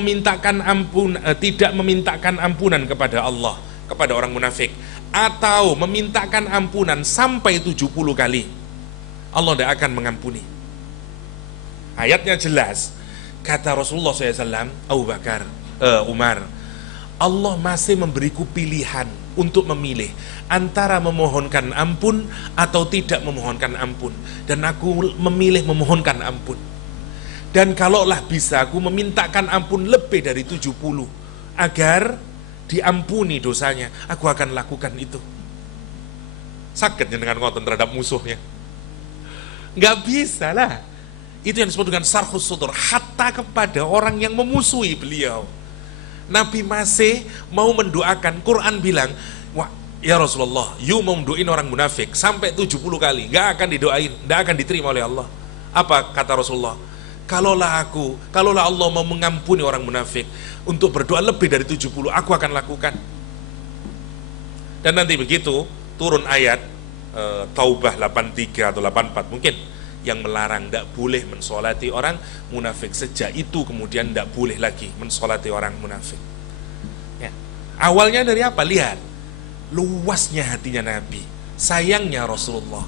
tidak memintakan ampunan kepada Allah, kepada orang munafik, atau memintakan ampunan sampai 70 kali, Allah tidak akan mengampuni. Ayatnya jelas. Kata Rasulullah SAW, Abu Bakar, Umar, Allah masih memberiku pilihan untuk memilih antara memohonkan ampun atau tidak memohonkan ampun, dan aku memilih memohonkan ampun. Dan kalaulah bisa aku memintakan ampun lebih dari 70 agar diampuni dosanya, aku akan lakukan itu. Sakitnya dengan ngotot terhadap musuhnya, nggak bisa lah. Itu yang disebut dengan sarhus sadr. Hatta kepada orang yang memusuhi beliau, Nabi masih mau mendoakan. Quran bilang, wah ya Rasulullah, you mau mendoain orang munafik sampai 70 kali, nggak akan didoain, nggak akan diterima oleh Allah. Apa kata Rasulullah? Kalaulah Allah mau mengampuni orang munafik untuk berdoa lebih dari 70, aku akan lakukan. Dan nanti begitu turun ayat Taubah 83 atau 84 mungkin, yang melarang tidak boleh mensolati orang munafik. Sejak itu kemudian tidak boleh lagi mensolati orang munafik. Ya. Awalnya dari apa? Lihat luasnya hatinya Nabi, sayangnya Rasulullah.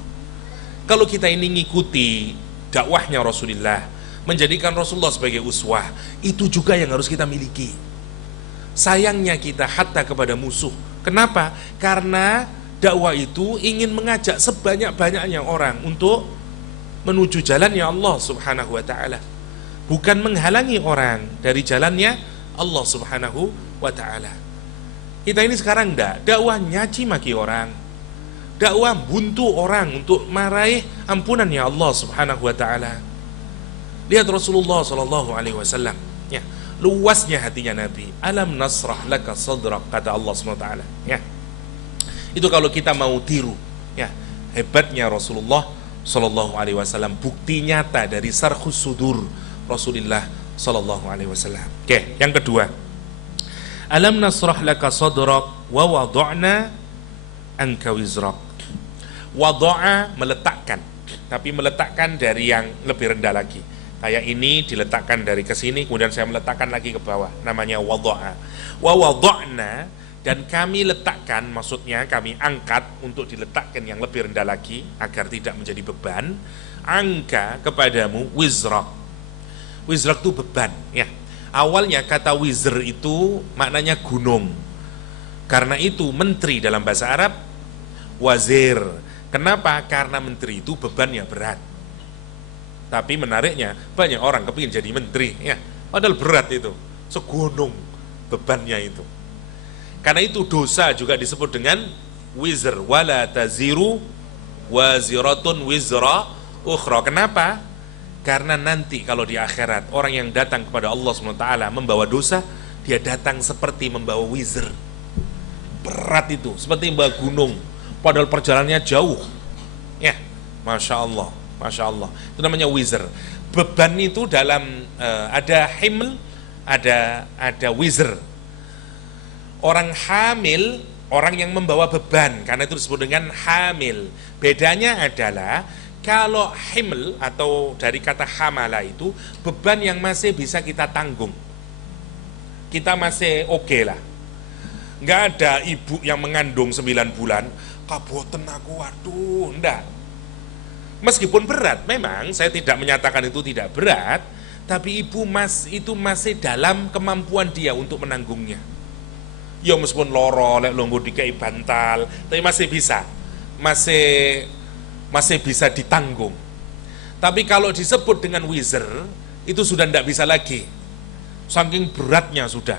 Kalau kita ini ngikuti dakwahnya Rasulullah, menjadikan Rasulullah sebagai uswah, itu juga yang harus kita miliki. Sayangnya kita hatta kepada musuh. Kenapa? Karena dakwah itu ingin mengajak sebanyak-banyaknya orang untuk menuju jalannya Allah subhanahu wa ta'ala, bukan menghalangi orang dari jalannya Allah subhanahu wa ta'ala. Kita ini sekarang dakwah nyaci maki orang, dakwah buntu orang untuk meraih ampunannya Allah subhanahu wa ta'ala. Lihat Rasulullah sallallahu alaihi wasallam, ya, luasnya hatinya Nabi. Alam nasrah laka sadrak, kata Allah subhanahu wa ta'ala. Ya. Itu kalau kita mau tiru, ya, hebatnya Rasulullah sallallahu alaihi wasallam, bukti nyata dari sarhus sudur Rasulullah sallallahu alaihi wasallam. Oke, yang kedua, alam nasrah laka sadrak wa wada'na anka wizrak. Wada'a meletakkan, tapi meletakkan dari yang lebih rendah lagi. Kayak ini diletakkan dari ke sini, kemudian saya meletakkan lagi ke bawah, namanya wada'a. Wa wada'na, Dan kami letakkan, maksudnya kami angkat untuk diletakkan yang lebih rendah lagi agar tidak menjadi beban. Angka kepadamu wizrak. Wizrak itu beban, ya. Awalnya kata wizr itu maknanya gunung. Karena itu menteri dalam bahasa Arab wazir. Kenapa? Karena menteri itu bebannya berat. Tapi menariknya banyak orang kepingin jadi menteri, ya. Padahal berat itu, segunung bebannya itu. Karena itu dosa juga disebut dengan wizr, wala taziru waziratun wizra ukhra. Kenapa? Karena nanti kalau di akhirat orang yang datang kepada Allah SWT membawa dosa, dia datang seperti membawa wizr. Berat itu, seperti membawa gunung, padahal perjalanannya jauh. Ya, Masya Allah, Masya Allah. Itu namanya wizr. Beban itu dalam ada himl, ada wizr. Orang hamil, orang yang membawa beban, karena itu disebut dengan hamil. Bedanya adalah kalau himl atau dari kata hamala itu beban yang masih bisa kita tanggung. Kita masih oke lah. Nggak ada ibu yang mengandung 9 bulan, kaboten aku, waduh, enggak. Meskipun berat, memang saya tidak menyatakan itu tidak berat, tapi ibu itu masih dalam kemampuan dia untuk menanggungnya. Ya meskipun loro, lek longgo dikai bantal, tapi masih bisa, masih bisa ditanggung. Tapi kalau disebut dengan wizr, itu sudah tidak bisa lagi. Saking beratnya sudah,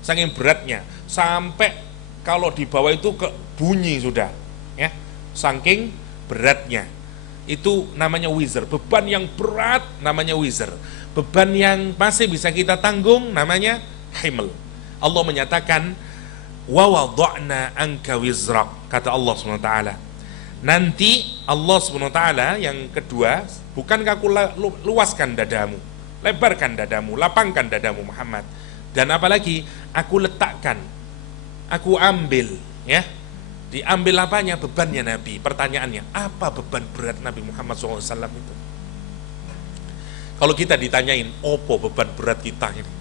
saking beratnya, sampai kalau di bawah itu ke bunyi sudah, ya, saking beratnya. Itu namanya wizr. Beban yang berat namanya wizr. Beban yang masih bisa kita tanggung namanya himl. Allah menyatakan wa wada'na anka wizrak, kata Allah SWT. Nanti Allah SWT yang kedua, bukankah aku luaskan dadamu, lebarkan dadamu, lapangkan dadamu Muhammad, dan apalagi aku letakkan, aku ambil, ya, diambil apanya? Bebannya Nabi. Pertanyaannya, apa beban berat Nabi Muhammad SAW itu? Kalau kita ditanyain, opo beban berat kita ini,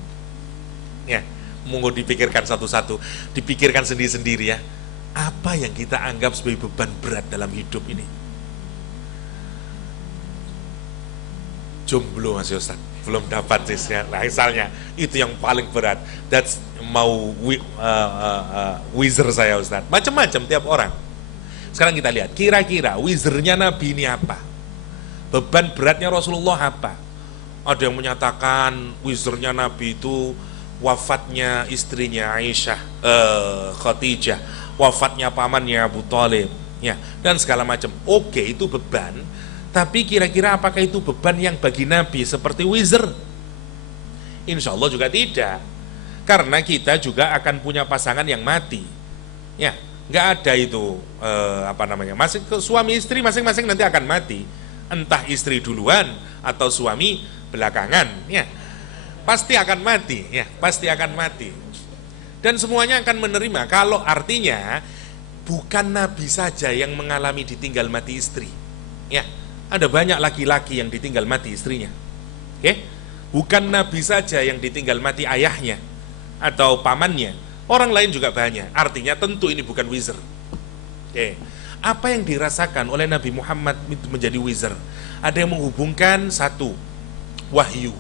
ya, monggo dipikirkan satu-satu, dipikirkan sendiri-sendiri, ya. Apa yang kita anggap sebagai beban berat dalam hidup ini? Jomblo Mas Ustaz, belum dapat sisnya. Nah, misalnya itu yang paling berat. That's mau wizard saya Ustaz. Macam-macam tiap orang. Sekarang kita lihat, kira-kira wizardnya Nabi ini apa? Beban beratnya Rasulullah apa? Ada yang menyatakan wizardnya Nabi itu wafatnya istrinya Aisyah, Khadijah, wafatnya pamannya Abu Thalib, ya, dan segala macam. Oke, itu beban, tapi kira-kira apakah itu beban yang bagi Nabi seperti wizard? Insya Allah juga tidak, karena kita juga akan punya pasangan yang mati, ya, nggak ada itu masing suami istri masing-masing nanti akan mati, entah istri duluan atau suami belakangan, ya. Pasti akan mati, ya, pasti akan mati. Dan semuanya akan menerima. Kalau artinya bukan Nabi saja yang mengalami ditinggal mati istri, ya, ada banyak laki-laki yang ditinggal mati istrinya. Oke, bukan Nabi saja yang ditinggal mati ayahnya atau pamannya, orang lain juga banyak. Artinya tentu ini bukan wizard. Oke, apa yang dirasakan oleh Nabi Muhammad itu menjadi wizard? Ada yang menghubungkan satu, wahyu.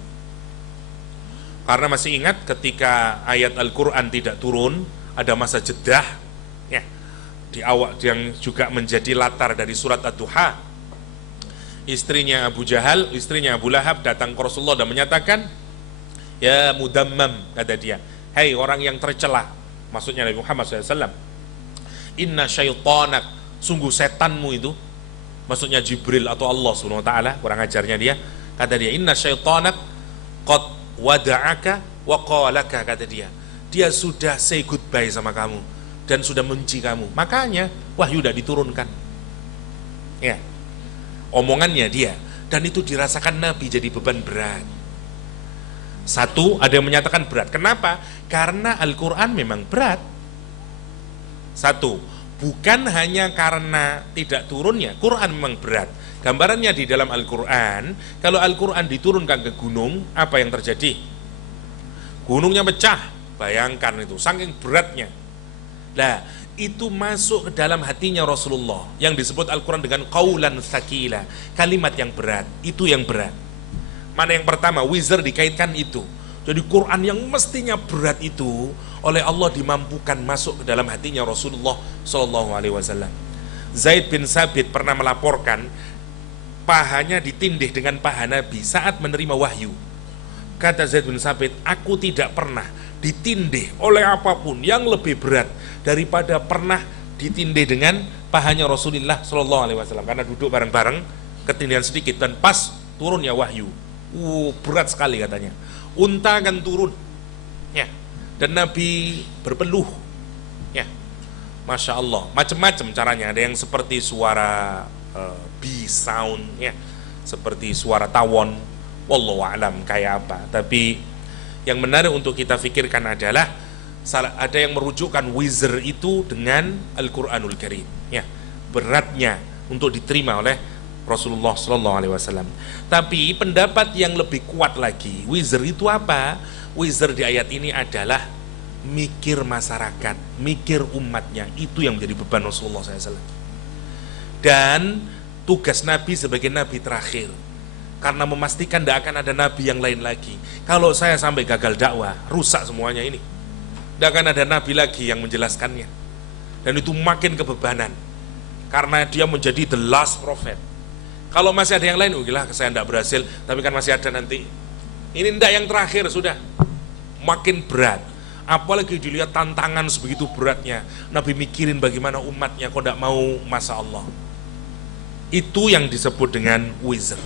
Karena masih ingat ketika ayat Al-Quran tidak turun, ada masa jedah, ya, di awal yang juga menjadi latar dari surat Ad-Duha. Istrinya Abu Jahal, istrinya Abu Lahab datang ke Rasulullah dan menyatakan, ya mudammam, kata dia, hai orang yang tercela, maksudnya Nabi Muhammad SAW, inna syaitanak, sungguh setanmu itu, maksudnya Jibril atau Allah SWT, kurang ajarnya dia, kata dia, inna syaitanak qad wada'aka wa qalaka, kata dia sudah say goodbye sama kamu dan sudah benci kamu, makanya wahyu sudah diturunkan, ya, omongannya dia. Dan itu dirasakan Nabi jadi beban berat. Satu, ada yang menyatakan berat. Kenapa? Karena Al-Quran memang berat. Satu, bukan hanya karena tidak turunnya, Quran memang berat. Gambarannya di dalam Al-Quran, kalau Al-Quran diturunkan ke gunung, apa yang terjadi? Gunungnya pecah, bayangkan itu, saking beratnya. Nah, itu masuk ke dalam hatinya Rasulullah yang disebut Al-Quran dengan qaulan tsaqila, kalimat yang berat. Itu yang berat. Mana yang pertama, wizr dikaitkan itu. Jadi Quran yang mestinya berat itu oleh Allah dimampukan masuk ke dalam hatinya Rasulullah Shallallahu Alaihi Wasallam. Zaid bin Sabit pernah melaporkan pahanya ditindih dengan paha Nabi saat menerima wahyu. Kata Zaid bin Sabit, aku tidak pernah ditindih oleh apapun yang lebih berat daripada pernah ditindih dengan pahanya Rasulullah Shallallahu Alaihi Wasallam, karena duduk bareng-bareng, ketindihan sedikit dan pas turunnya wahyu. Berat sekali katanya. Unta akan turun, ya, dan Nabi berpeluh, ya, masya Allah, macam-macam caranya. Ada yang seperti suara bee sound, ya, seperti suara tawon. Wallahu a'lam kayak apa. Tapi yang menarik untuk kita pikirkan adalah ada yang merujukkan wizr itu dengan Al-Quranul Karim, ya, beratnya untuk diterima oleh Rasulullah Sallallahu Alaihi Wasallam. Tapi pendapat yang lebih kuat lagi, wizr itu apa? Wizr di ayat ini adalah mikir masyarakat, mikir umatnya. Itu yang menjadi beban Rasulullah SAW. Dan tugas Nabi sebagai Nabi terakhir, karena memastikan tidak akan ada Nabi yang lain lagi. Kalau saya sampai gagal dakwah, rusak semuanya ini. Tidak akan ada Nabi lagi yang menjelaskannya. Dan itu makin kebebanan, karena dia menjadi the last prophet. Kalau masih ada yang lain, gila, saya tidak berhasil, tapi kan masih ada nanti. Ini tidak yang terakhir, sudah makin berat. Apalagi dilihat tantangan sebegitu beratnya, Nabi mikirin bagaimana umatnya, kok tidak mau, masa Allah. Itu yang disebut dengan wizr.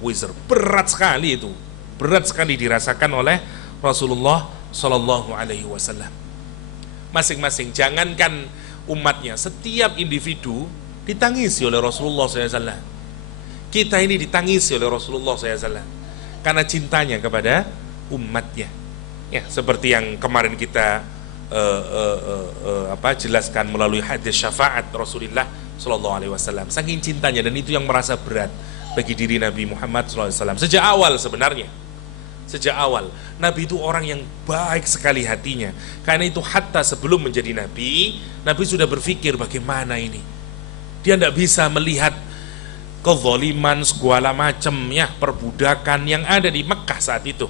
Wizr berat sekali itu, berat sekali dirasakan oleh Rasulullah Shallallahu Alaihi Wasallam. Masing-masing, jangankan umatnya, setiap individu ditangisi oleh Rasulullah SAW. Kita ini ditangisi oleh Rasulullah SAW karena cintanya kepada umatnya. Ya, seperti yang kemarin kita jelaskan melalui hadis syafaat Rasulullah Sallallahu Alaihi Wasallam. Saking cintanya, dan itu yang merasa berat bagi diri Nabi Muhammad SAW. Sejak awal sebenarnya, sejak awal Nabi itu orang yang baik sekali hatinya. Karena itu hatta sebelum menjadi Nabi, Nabi sudah berpikir bagaimana ini. Dia tidak bisa melihat kezaliman segala macam, ya, perbudakan yang ada di Mekah saat itu.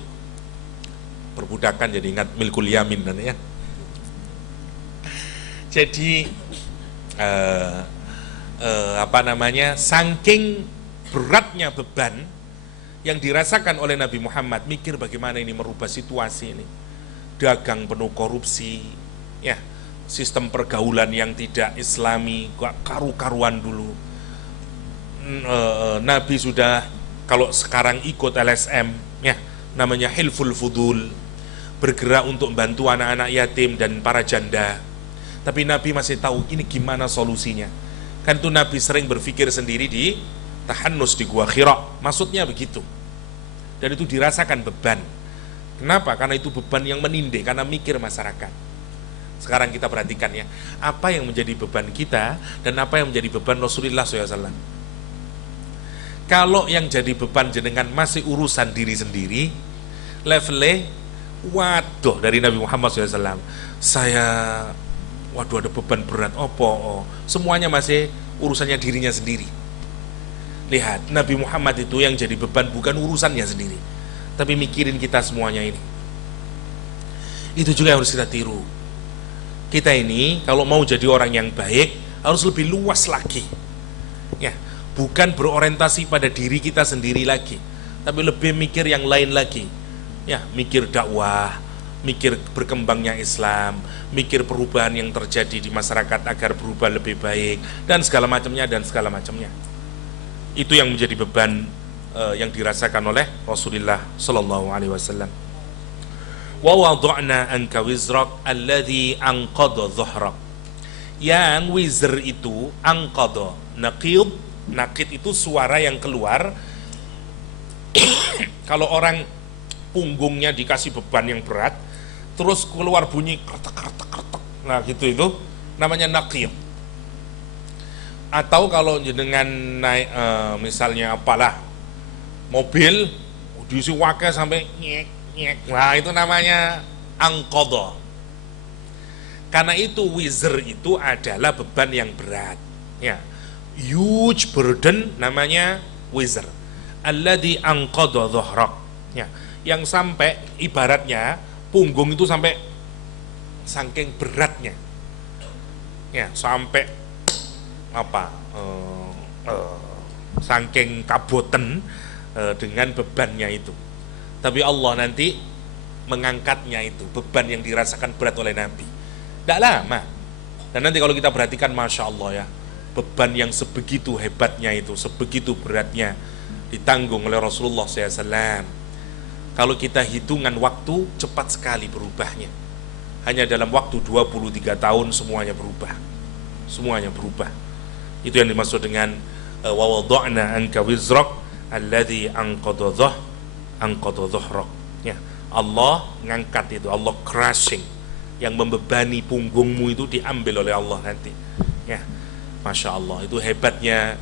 Perbudakan jadi ingat milkul yamin, ya. Jadi saking beratnya beban yang dirasakan oleh Nabi Muhammad, mikir bagaimana ini merubah situasi ini. Dagang penuh korupsi, ya, sistem pergaulan yang tidak islami, gak karu-karuan dulu. Nabi sudah, kalau sekarang ikut LSM, ya, namanya Hilful Fudul, bergerak untuk membantu anak-anak yatim dan para janda. Tapi Nabi masih tahu ini gimana solusinya. Kan itu Nabi sering berpikir sendiri di tahannus di Gua Hira, maksudnya begitu. Dan itu dirasakan beban. Kenapa? Karena itu beban yang menindih, karena mikir masyarakat. Sekarang kita perhatikan, ya, apa yang menjadi beban kita dan apa yang menjadi beban Rasulullah SAW. Kalau yang jadi beban jenengan masih urusan diri sendiri, levelnya waduh dari Nabi Muhammad SAW, saya waduh ada beban berat, semuanya masih urusannya dirinya sendiri. Lihat, Nabi Muhammad itu yang jadi beban bukan urusannya sendiri, tapi mikirin kita semuanya ini. Itu juga yang harus kita tiru. Kita ini kalau mau jadi orang yang baik harus lebih luas lagi, ya, bukan berorientasi pada diri kita sendiri lagi, tapi lebih mikir yang lain lagi, ya, mikir dakwah, mikir berkembangnya Islam, mikir perubahan yang terjadi di masyarakat agar berubah lebih baik, dan segala macamnya. Itu yang menjadi beban yang dirasakan oleh Rasulullah Sallallahu Alaihi Wasallam. Wa wada'na anka wizrak alladhi anqadha dhahrak. Yang wizr itu anqadha, naqid itu suara yang keluar kalau orang punggungnya dikasih beban yang berat terus keluar bunyi kretek. Nah gitu, itu namanya naqid. Atau kalau dengan naik misalnya apalah mobil diisi wakai sampai nyek, nah itu namanya angqadha. Karena itu wizr itu adalah beban yang berat. Ya. Huge burden namanya wizr. Alladzi anqadha dhahrak. Ya. Yang sampai ibaratnya punggung itu sampai saking beratnya. Ya, sampai apa? Saking kaboten dengan bebannya itu. Tapi Allah nanti mengangkatnya itu, beban yang dirasakan berat oleh Nabi. Tidak lama. Dan nanti kalau kita perhatikan, Masya Allah ya, beban yang sebegitu hebatnya itu, sebegitu beratnya ditanggung oleh Rasulullah SAW. Kalau kita hitungan waktu, cepat sekali berubahnya. Hanya dalam waktu 23 tahun semuanya berubah. Semuanya berubah. Itu yang dimaksud dengan wa wada'na anka wizrak alladzi anqadha dhahrak. Ya, Allah ngangkat itu, Allah crushing, yang membebani punggungmu itu diambil oleh Allah nanti. Ya, Masya Allah, itu hebatnya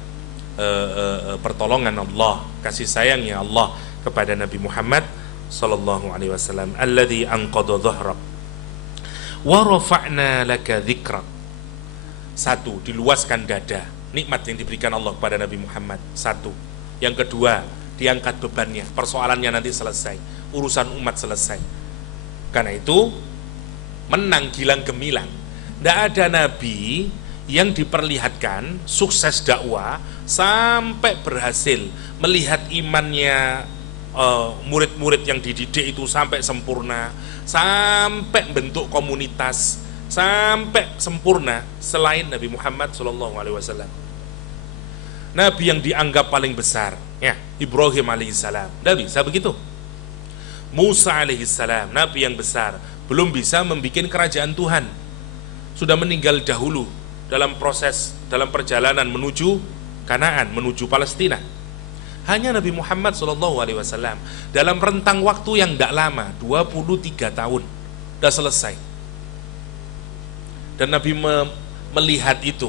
pertolongan Allah, kasih sayangnya Allah kepada Nabi Muhammad sallallahu alaihi wasallam. Alladzi anqadha dhahrak wa rafa'na laka dzikrak. Satu, diluaskan dada, nikmat yang diberikan Allah kepada Nabi Muhammad. Satu. Yang kedua, diangkat bebannya, persoalannya nanti selesai, urusan umat selesai. Karena itu menang gilang gemilang. Tidak ada nabi yang diperlihatkan sukses dakwah sampai berhasil melihat imannya murid-murid yang dididik itu sampai sempurna, sampai bentuk komunitas, sampai sempurna selain Nabi Muhammad SAW. Nabi yang dianggap paling besar, ya, Ibrahim alaihissalam, tidak bisa begitu. Musa alaihissalam, Nabi yang besar, belum bisa membuat kerajaan Tuhan, sudah meninggal dahulu dalam proses, dalam perjalanan menuju Kanaan, menuju Palestina. Hanya Nabi Muhammad SAW dalam rentang waktu yang tidak lama, 23 tahun, sudah selesai. Dan Nabi melihat itu,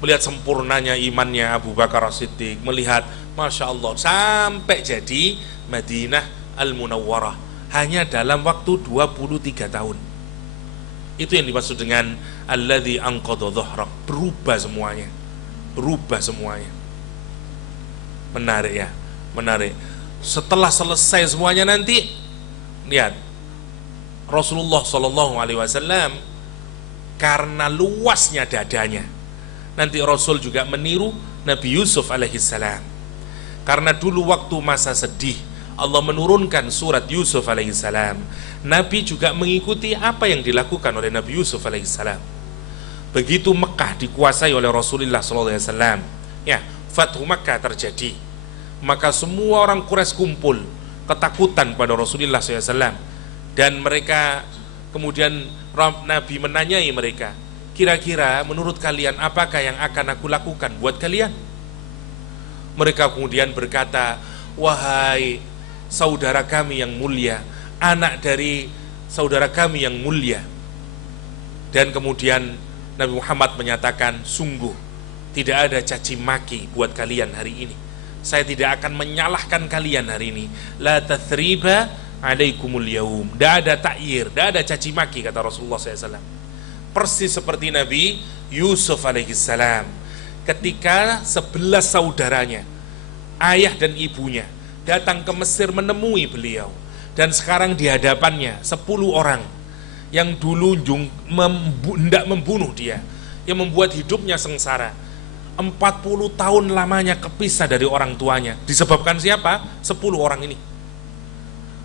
melihat sempurnanya imannya Abu Bakar As-Siddiq, melihat Masya Allah sampai jadi Madinah Al-Munawwarah hanya dalam waktu 23 tahun. Itu yang dimaksud dengan alladzi anqadha dhahrak, berubah semuanya. Berubah semuanya. Menarik ya, menarik. Setelah selesai semuanya nanti, lihat Rasulullah SAW karena luasnya dadanya, nanti Rasul juga meniru Nabi Yusuf alaihissalam. Karena dulu waktu masa sedih Allah menurunkan surat Yusuf alaihissalam, Nabi juga mengikuti apa yang dilakukan oleh Nabi Yusuf alaihissalam. Begitu Mekah dikuasai oleh Rasulullah SAW, ya, Fathu Makkah terjadi, maka semua orang Quraisy kumpul, ketakutan pada Rasulullah SAW. Dan mereka kemudian Nabi menanyai mereka, kira-kira menurut kalian apakah yang akan aku lakukan buat kalian? Mereka kemudian berkata, wahai saudara kami yang mulia, anak dari saudara kami yang mulia. Dan kemudian Nabi Muhammad menyatakan, sungguh tidak ada caci maki buat kalian hari ini. Saya tidak akan menyalahkan kalian hari ini. La tathriba alaikumul yaum. Tidak ada ta'yir, tidak ada caci maki, kata Rasulullah SAW. Persis seperti Nabi Yusuf alaihissalam, ketika 11 saudaranya, ayah dan ibunya, datang ke Mesir menemui beliau. Dan sekarang di hadapannya 10 orang yang dulu hendak membunuh dia, yang membuat hidupnya sengsara. 40 tahun lamanya kepisah dari orang tuanya. Disebabkan siapa? 10 orang ini.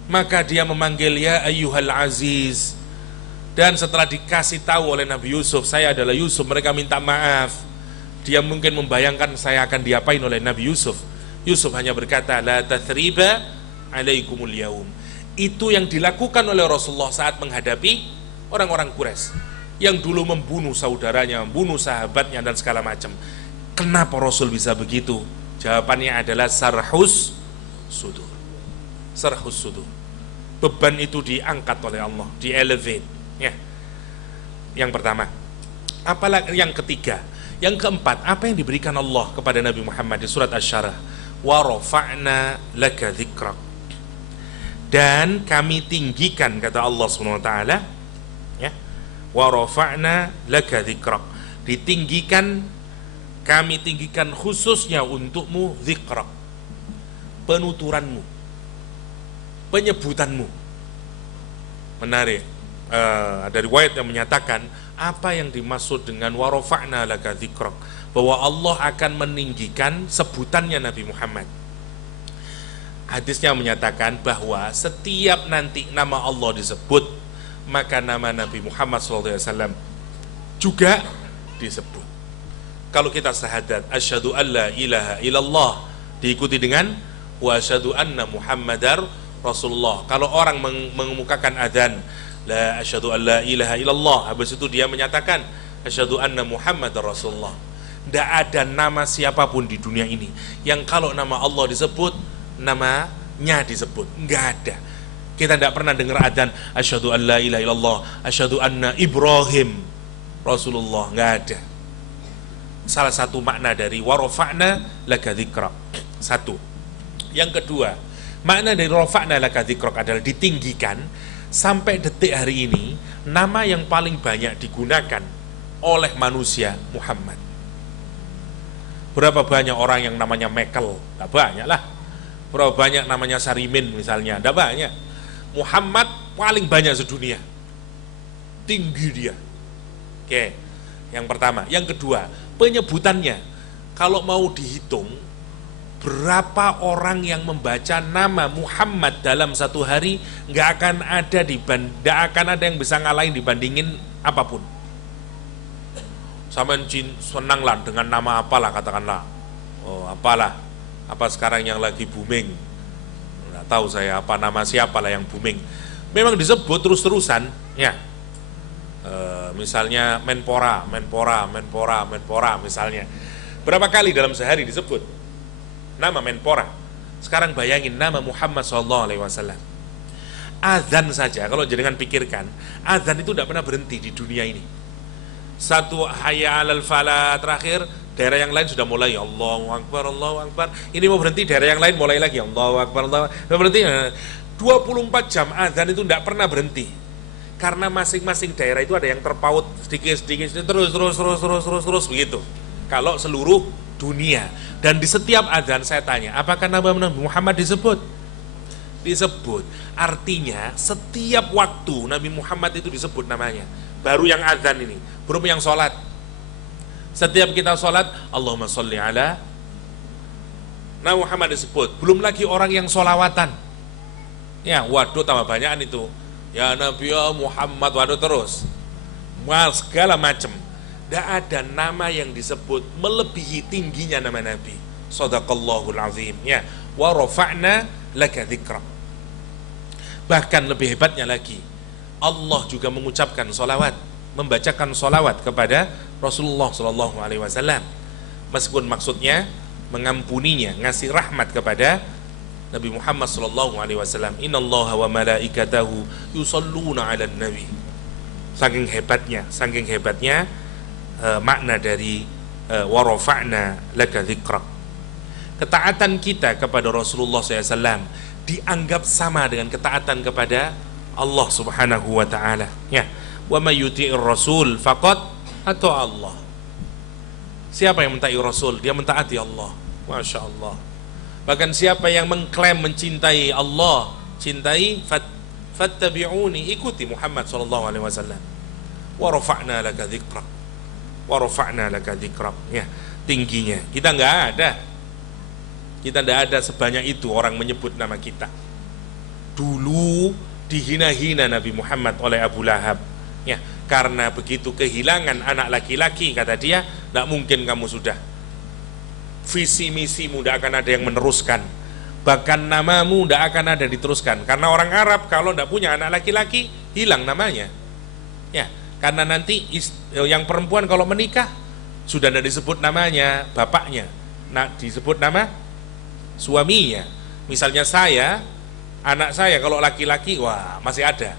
Maka dia memanggil, ya ayyuhal aziz. Dan setelah dikasih tahu oleh Nabi Yusuf, saya adalah Yusuf, mereka minta maaf. Dia mungkin membayangkan saya akan diapain oleh Nabi Yusuf. Yusuf hanya berkata, la tathriba alaikumul yaum. Itu yang dilakukan oleh Rasulullah saat menghadapi orang-orang Quraisy yang dulu membunuh saudaranya, membunuh sahabatnya dan segala macam. Kenapa Rasul bisa begitu? Jawabannya adalah sarhus sudur. Sarhus sudur. Beban itu diangkat oleh Allah, di-elevate. Ya. Yang pertama. Apalagi yang ketiga, yang keempat, apa yang diberikan Allah kepada Nabi Muhammad di surat Asy-Syarah? Wa rafa'na laka dzikrak. Dan kami tinggikan, kata Allah SWT, ya, wa rafa'na laka dzikrak. Ditinggikan, kami tinggikan khususnya untukmu dzikrak, penuturanmu, penyebutanmu. Menarik. Ada riwayat yang menyatakan apa yang dimaksud dengan wa rafa'na laka dzikrak, bahwa Allah akan meninggikan sebutannya Nabi Muhammad. Hadisnya menyatakan bahwa setiap nanti nama Allah disebut, maka nama Nabi Muhammad SAW juga disebut. Kalau kita syahadat asyhadu alla ilaha illallah diikuti dengan wa asyhadu anna Muhammadar Rasulullah. Kalau orang mengemukakan adzan la asyhadu alla ilaha illallah, habis itu dia menyatakan asyhadu anna Muhammadar Rasulullah. Tidak ada nama siapapun di dunia ini yang kalau nama Allah disebut, namanya disebut. Enggak ada. Kita tidak pernah dengar adzan asyhadu alla ilaha illallah, asyhadu anna Ibrahim Rasulullah. Enggak ada. Salah satu makna dari wa rafa'na laka dzikrak. Satu. Yang kedua, makna dari rafa'na laka dzikrak adalah ditinggikan. Sampai detik hari ini, nama yang paling banyak digunakan oleh manusia Muhammad. Berapa banyak orang yang namanya Mekel? Tidak banyak lah. Berapa banyak namanya Sarimin misalnya? Tidak banyak. Muhammad paling banyak sedunia. Tinggi dia. Oke, yang pertama. Yang kedua, penyebutannya. Kalau mau dihitung, berapa orang yang membaca nama Muhammad dalam satu hari, nggak akan ada yang bisa ngalahin dibandingin apapun. Sama senang lah dengan nama apalah, katakanlah apa sekarang yang lagi booming, nggak tahu saya apa nama siapalah yang booming, memang disebut terus-terusan ya. Misalnya Menpora misalnya, berapa kali dalam sehari disebut nama Menpora. Sekarang bayangin nama Muhammad SAW. Azan saja, kalau jangan pikirkan, azan itu tidak pernah berhenti di dunia ini. Satu hayya 'alal falah terakhir, daerah yang lain sudah mulai Allahu Akbar, Allahu Akbar. Ini mau berhenti, daerah yang lain mulai lagi Allahu Akbar, Allahu Akbar. Berhenti. 24 jam azan itu tidak pernah berhenti. Karena masing-masing daerah itu ada yang terpaut sedikit terus begitu. Kalau seluruh dunia, dan di setiap azan saya tanya, apakah nama Nabi Muhammad disebut? Disebut. Artinya setiap waktu Nabi Muhammad itu disebut namanya. Baru yang azan ini, belum yang sholat. Setiap kita sholat, Allahumma sholli ala Nabi Muhammad disebut. Belum lagi orang yang sholawatan. Ya, waduh tambah banyakan itu. Ya Nabi ya Muhammad, waduh terus. Segala macam. Tidak ada nama yang disebut melebihi tingginya nama Nabi. Shadaqallahul azim. Ya, wa rafa'na laka dzikrak. Bahkan lebih hebatnya lagi, Allah juga mengucapkan sholawat, membacakan sholawat kepada Rasulullah SAW, meskipun maksudnya mengampuninya, ngasih rahmat kepada Nabi Muhammad SAW. Innallaha wa malaikatahu yusalluna 'alan nabi. Saking hebatnya makna dari wa rafa'na laka dzikrak. Ketaatan kita kepada Rasulullah SAW dianggap sama dengan ketaatan kepada Allah Subhanahu wa ta'ala. Ya, wa may yuti'ir rasul faqad ata Allah. Siapa yang mentaati Rasul, dia mentaati Allah. Masya Allah. Bahkan siapa yang mengklaim mencintai Allah, fattabi'uni, ikuti Muhammad sallallahu alaihi wasallam. Wa rafa'na laka dzikrak. Wa rafa'na laka dzikrak. Ya, tingginya. Kita enggak ada sebanyak itu orang menyebut nama kita. Dulu dihina-hina Nabi Muhammad oleh Abu Lahab. Ya, karena begitu kehilangan anak laki-laki, kata dia, tidak mungkin kamu sudah visi misimu tidak akan ada yang meneruskan, bahkan namamu tidak akan ada diteruskan, karena orang Arab kalau tidak punya anak laki-laki hilang namanya. Ya, karena nanti yang perempuan kalau menikah sudah tidak disebut namanya bapaknya, nah disebut nama suaminya. Misalnya saya, anak saya kalau laki-laki, wah masih ada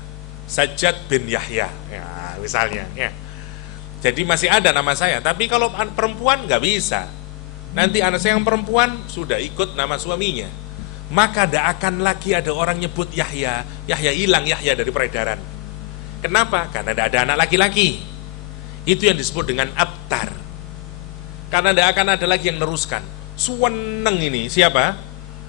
Sajjad bin Yahya ya, misalnya ya. Jadi masih ada nama saya, tapi kalau perempuan nggak bisa. Nanti anak saya yang perempuan sudah ikut nama suaminya, maka tidak akan lagi ada orang nyebut Yahya. Yahya hilang, Yahya dari peredaran. Kenapa? Karena tidak ada anak laki-laki. Itu yang disebut dengan abtar. Karena tidak akan ada lagi yang neruskan. Suweneng ini siapa?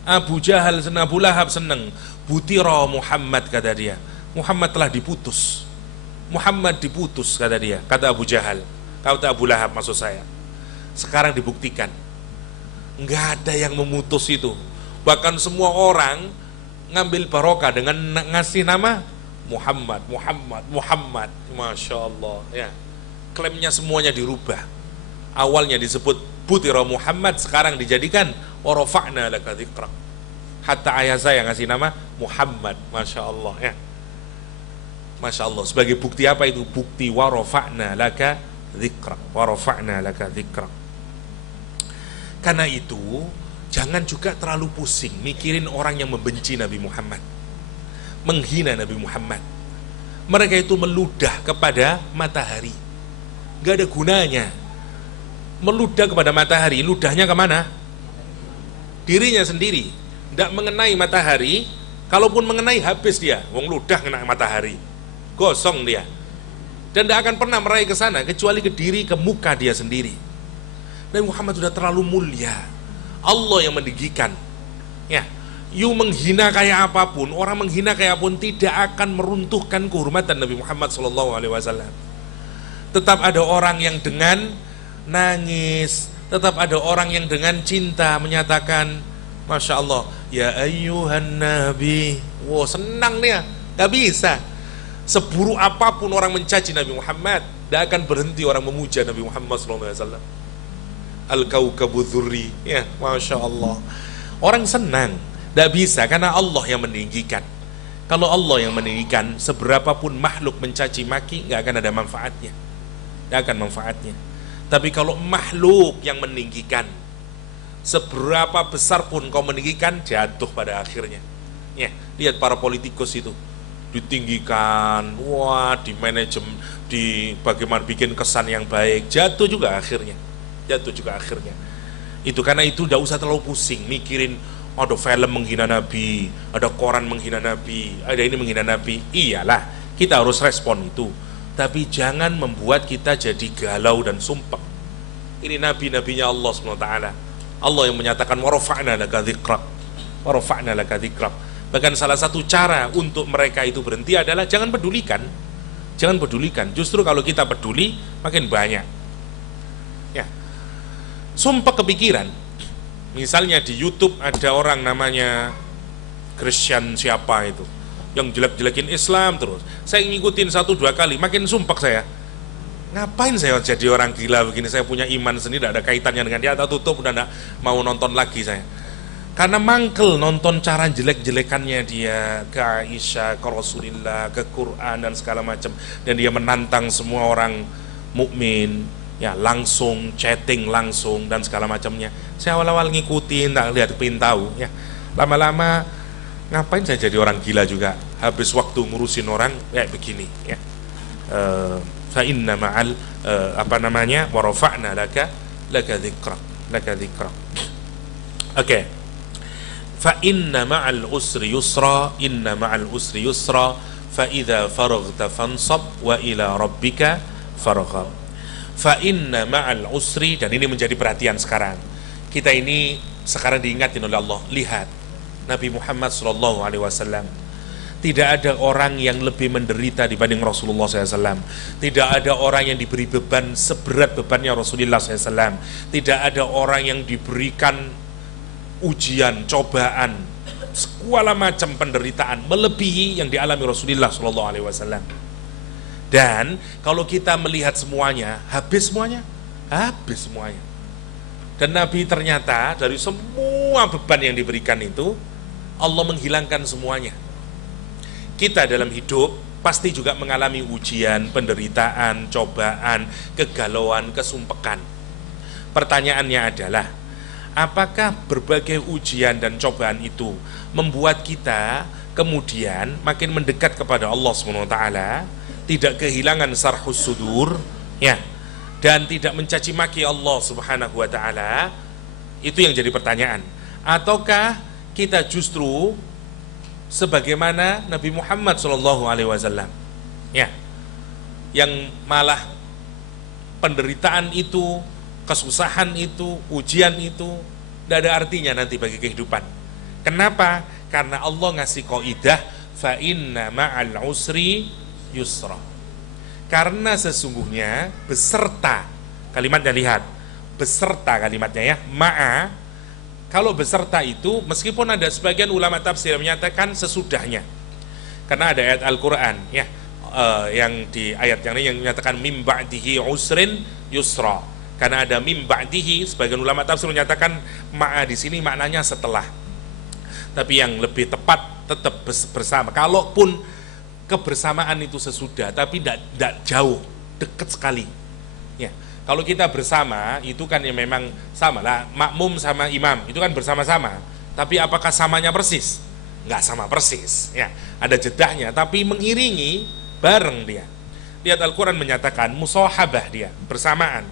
Abu Jahal seneng, Abu Lahab seneng. Butira Muhammad, kata dia. Muhammad telah diputus. Muhammad diputus, kata dia. Kata Abu Jahal, kata Abu Lahab maksud saya. Sekarang dibuktikan nggak ada yang memutus itu. Bahkan semua orang ngambil barokah dengan ngasih nama Muhammad, Muhammad, Muhammad. Masya Allah ya. Klaimnya semuanya dirubah. Awalnya disebut Butira Muhammad, sekarang dijadikan warafa'na laka dzikrak. Hatta ayah saya ngasih nama Muhammad. Masya Allah ya. Masya Allah. Sebagai bukti apa itu? Bukti warafa'na laka dzikrak. Warafa'na laka dzikrak. Karena itu jangan juga terlalu pusing mikirin orang yang membenci Nabi Muhammad, menghina Nabi Muhammad. Mereka itu meludah kepada matahari, gak ada gunanya. Meludah kepada matahari, ludahnya kemana? Dirinya sendiri. Tidak mengenai matahari. Kalaupun mengenai, habis dia. Wong ludah kena matahari, gosong dia. Dan tidak akan pernah meraih ke sana kecuali ke diri, ke muka dia sendiri. Nabi Muhammad sudah terlalu mulia, Allah yang meninggikan. Ya, you menghina kayak apapun, orang menghina kayak apapun tidak akan meruntuhkan kehormatan Nabi Muhammad SAW. Tetap ada orang yang dengan nangis, tetap ada orang yang dengan cinta menyatakan, Masya Allah, ya ayyuhan Nabi. Wow, senang dia, gak bisa. Seburuk apapun orang mencaci Nabi Muhammad, tidak akan berhenti orang memuja Nabi Muhammad SAW. Al-Kaukabu Dzurri, ya, Masya Allah. Orang senang, tidak bisa, karena Allah yang meninggikan. Kalau Allah yang meninggikan, seberapapun makhluk mencaci maki, nggak akan ada manfaatnya, nggak akan manfaatnya. Tapi kalau makhluk yang meninggikan, seberapa besar pun kau meninggikan, jatuh pada akhirnya. Ya, lihat para politikus itu, ditinggikan, wah, di manajemen, di bagaimana bikin kesan yang baik, jatuh juga akhirnya. Jatuh juga akhirnya. Itu karena itu tidak usah terlalu pusing mikirin ada film menghina Nabi, ada koran menghina Nabi, ada ini menghina Nabi. Iyalah, kita harus respon itu. Tapi jangan membuat kita jadi galau dan sumpah. Ini nabi-nabinya Allah SWT. Allah yang menyatakan warafa'na laka dzikrak. Warafa'na laka dzikrak. Bahkan salah satu cara untuk mereka itu berhenti adalah jangan pedulikan. Jangan pedulikan. Justru kalau kita peduli makin banyak. Ya. Sumpah kepikiran, misalnya di YouTube ada orang namanya Christian siapa itu yang jelek-jelekin Islam terus, saya ngikutin 1-2 kali, makin sumpah saya. Ngapain saya jadi orang gila begini? Saya punya iman sendiri, tidak ada kaitannya dengan dia. Atau tutup, udah tidak mau nonton lagi saya. Karena mangkel nonton cara jelek-jelekannya dia ke Aisyah, ke Rasulullah, ke Quran dan segala macam, dan dia menantang semua orang mukmin. Ya, langsung chatting langsung dan segala macamnya. Saya awal-awal ngikutin, tak lihat, pengen tahu ya. Lama-lama ngapain saya jadi orang gila juga, habis waktu ngurusin orang kayak begini ya. Fa inna ma'al warafa'na laka dzikra. Oke. Fa inna ma'al usri yusra, inna ma'al usri yusra, fa idza faraghta fansab wa ila rabbika farghab. Fa inna ma'al usri, dan ini menjadi perhatian sekarang. Kita ini sekarang diingatin oleh Allah. Lihat Nabi Muhammad SAW. Tidak ada orang yang lebih menderita dibanding Rasulullah SAW. Tidak ada orang yang diberi beban seberat bebannya Rasulullah SAW. Tidak ada orang yang diberikan ujian, cobaan, segala macam penderitaan melebihi yang dialami Rasulullah SAW. Dan kalau kita melihat semuanya, habis semuanya. Habis semuanya. Dan Nabi ternyata dari semua beban yang diberikan itu, Allah menghilangkan semuanya. Kita dalam hidup pasti juga mengalami ujian, penderitaan, cobaan, kegalauan, kesumpekan. Pertanyaannya adalah, apakah berbagai ujian dan cobaan itu membuat kita kemudian makin mendekat kepada Allah SWT, tidak kehilangan sarhus sudur ya, dan tidak mencaci maki Allah Subhanahu wa taala? Itu yang jadi pertanyaan. Ataukah kita justru sebagaimana Nabi Muhammad SAW ya, yang malah penderitaan itu, kesusahan itu, ujian itu tidak ada artinya nanti bagi kehidupan. Kenapa? Karena Allah ngasih kaidah fa inna ma'al usri yusra. Karena sesungguhnya beserta, kalimatnya lihat, beserta kalimatnya ya, ma'a. Kalau beserta itu meskipun ada sebagian ulama tafsir menyatakan sesudahnya. Karena ada ayat Al-Qur'an ya, yang di ayat yang ini yang menyatakan mim ba'dihi usrin yusra. Karena ada mim ba'dihi, sebagian ulama tafsir menyatakan ma'a di sini maknanya setelah. Tapi yang lebih tepat tetap bersama. Kalaupun kebersamaan itu sesudah, tapi tidak jauh, dekat sekali. Ya, kalau kita bersama itu kan ya memang sama lah, makmum sama imam itu kan bersama-sama. Tapi apakah samanya persis? Nggak sama persis. Ya, ada jedahnya, tapi mengiringi bareng dia. Lihat Al-Quran menyatakan musahabah dia, bersamaan.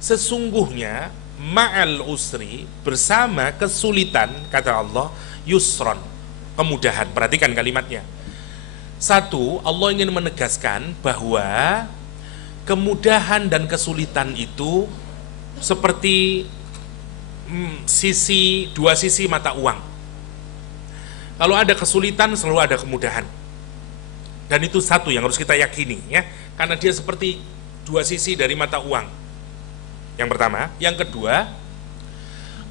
Sesungguhnya ma'al usri, bersama kesulitan, kata Allah, yusron, kemudahan. Perhatikan kalimatnya. Satu, Allah ingin menegaskan bahwa kemudahan dan kesulitan itu seperti dua sisi mata uang. Kalau ada kesulitan selalu ada kemudahan. Dan itu satu yang harus kita yakini ya, karena dia seperti dua sisi dari mata uang. Yang pertama, yang kedua,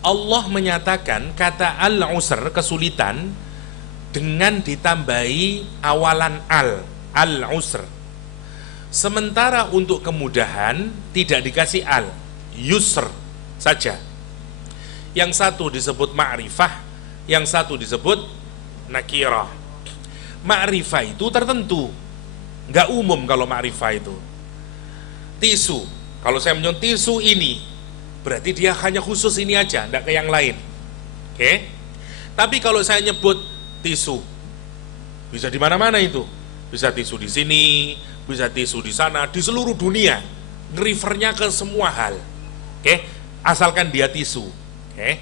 Allah menyatakan kata al-usr, kesulitan, dengan ditambahi awalan al-usr. Sementara untuk kemudahan tidak dikasih al, yusr saja. Yang satu disebut ma'rifah, yang satu disebut nakirah. Ma'rifah itu tertentu, nggak umum. Kalau ma'rifah itu tisu, kalau saya menyebut tisu ini, berarti dia hanya khusus ini aja, nggak ke yang lain. Oke? Tapi kalau saya nyebut tisu, bisa di mana-mana itu. Bisa tisu di sini, bisa tisu di sana, di seluruh dunia. Nge-refernya ke semua hal. Oke? Asalkan dia tisu. Oke?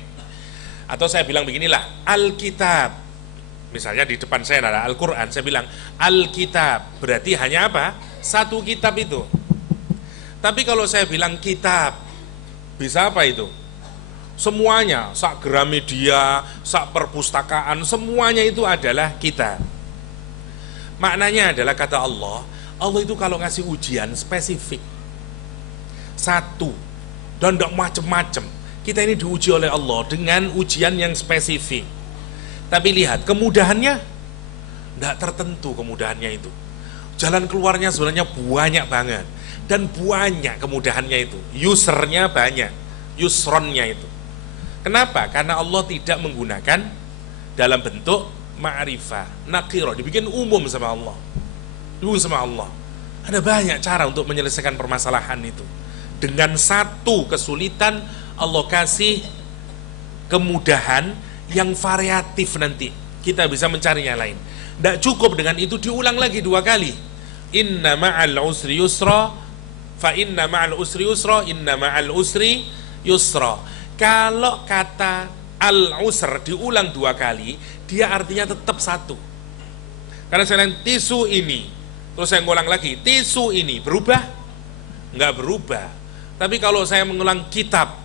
Atau saya bilang beginilah, Alkitab. Misalnya di depan saya ada Al-Quran, saya bilang Alkitab, berarti hanya apa? Satu kitab itu. Tapi kalau saya bilang kitab, bisa apa itu? Semuanya, sak Gramedia, sak perpustakaan, semuanya itu adalah kitab. Maknanya adalah kata Allah, Allah itu kalau ngasih ujian spesifik, satu, dan tidak macam-macam. Kita ini diuji oleh Allah dengan ujian yang spesifik. Tapi lihat, kemudahannya tidak tertentu kemudahannya itu. Jalan keluarnya sebenarnya banyak banget. Dan banyak kemudahannya itu. Usernya banyak, yusronnya itu. Kenapa? Karena Allah tidak menggunakan dalam bentuk ma'rifah, nakirah, dibikin umum sama Allah. Dibikin sama Allah. Ada banyak cara untuk menyelesaikan permasalahan itu. Dengan satu kesulitan, Allah kasih kemudahan yang variatif nanti. Kita bisa mencari yang lain. Tidak cukup dengan itu, diulang lagi 2 kali. Inna ma'al usri yusra, fa inna ma'al usri yusra, inna ma'al usri yusra. Kalau kata al-usr diulang 2 kali, dia artinya tetap satu. Karena saya bilang tisu ini, terus saya ngulang lagi, tisu ini berubah? Enggak berubah. Tapi kalau saya mengulang kitab,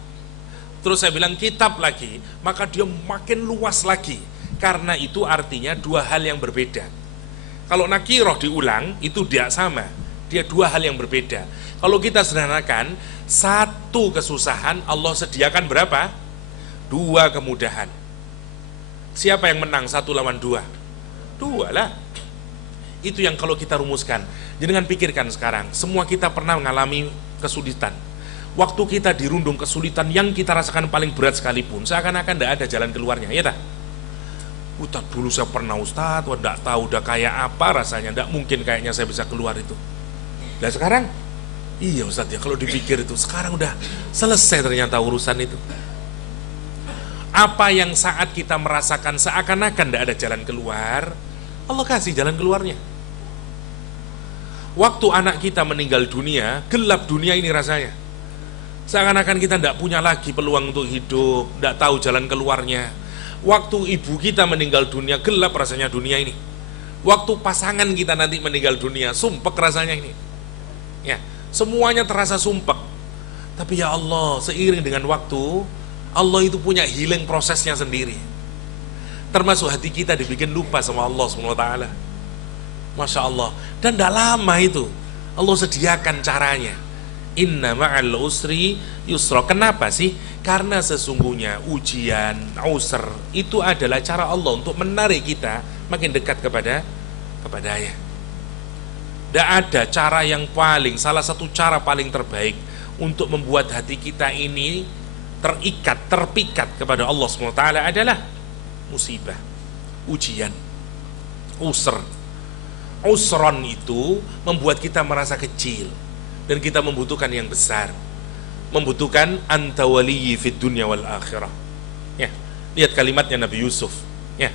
terus saya bilang kitab lagi, maka dia makin luas lagi. Karena itu artinya 2 hal yang berbeda. Kalau nakiroh diulang, itu tidak sama. Dia 2 hal yang berbeda. Kalau kita sederhanakan, satu kesusahan Allah sediakan berapa? 2 kemudahan. Siapa yang menang 1 lawan 2? 2 lah. Itu yang kalau kita rumuskan. Jangan pikirkan sekarang, semua kita pernah mengalami kesulitan. Waktu kita dirundung kesulitan yang kita rasakan paling berat sekalipun, seakan-akan tidak ada jalan keluarnya, ya tak? Ustaz, dulu saya pernah Ustaz, tidak tahu udah kayak apa rasanya, tidak mungkin kayaknya saya bisa keluar itu. Nah sekarang, iya Ustaz ya, kalau dipikir itu, sekarang udah selesai ternyata urusan itu. Apa yang saat kita merasakan seakan-akan tidak ada jalan keluar, Allah kasih jalan keluarnya. Waktu anak kita meninggal dunia, gelap dunia ini rasanya. Seakan-akan kita tidak punya lagi peluang untuk hidup, tidak tahu jalan keluarnya. Waktu ibu kita meninggal dunia, gelap rasanya dunia ini. Waktu pasangan kita nanti meninggal dunia, sumpek rasanya ini. semuanya terasa sumpek. Tapi ya Allah, seiring dengan waktu, Allah itu punya healing prosesnya sendiri. Termasuk hati kita dibikin lupa sama Allah SWT. Masya Allah. Dan tidak lama itu Allah sediakan caranya. Inna ma'al usri yusra. Kenapa sih? Karena sesungguhnya ujian, usr itu adalah cara Allah untuk menarik kita makin dekat kepadanya. Tidak ada cara yang salah satu cara paling terbaik untuk membuat hati kita ini terpikat kepada Allah SWT adalah musibah, ujian, usr. Usron itu membuat kita merasa kecil dan kita membutuhkan yang besar, membutuhkan anta waliyyi fid dunya wal akhirah. Ya, lihat kalimatnya Nabi Yusuf. Ya,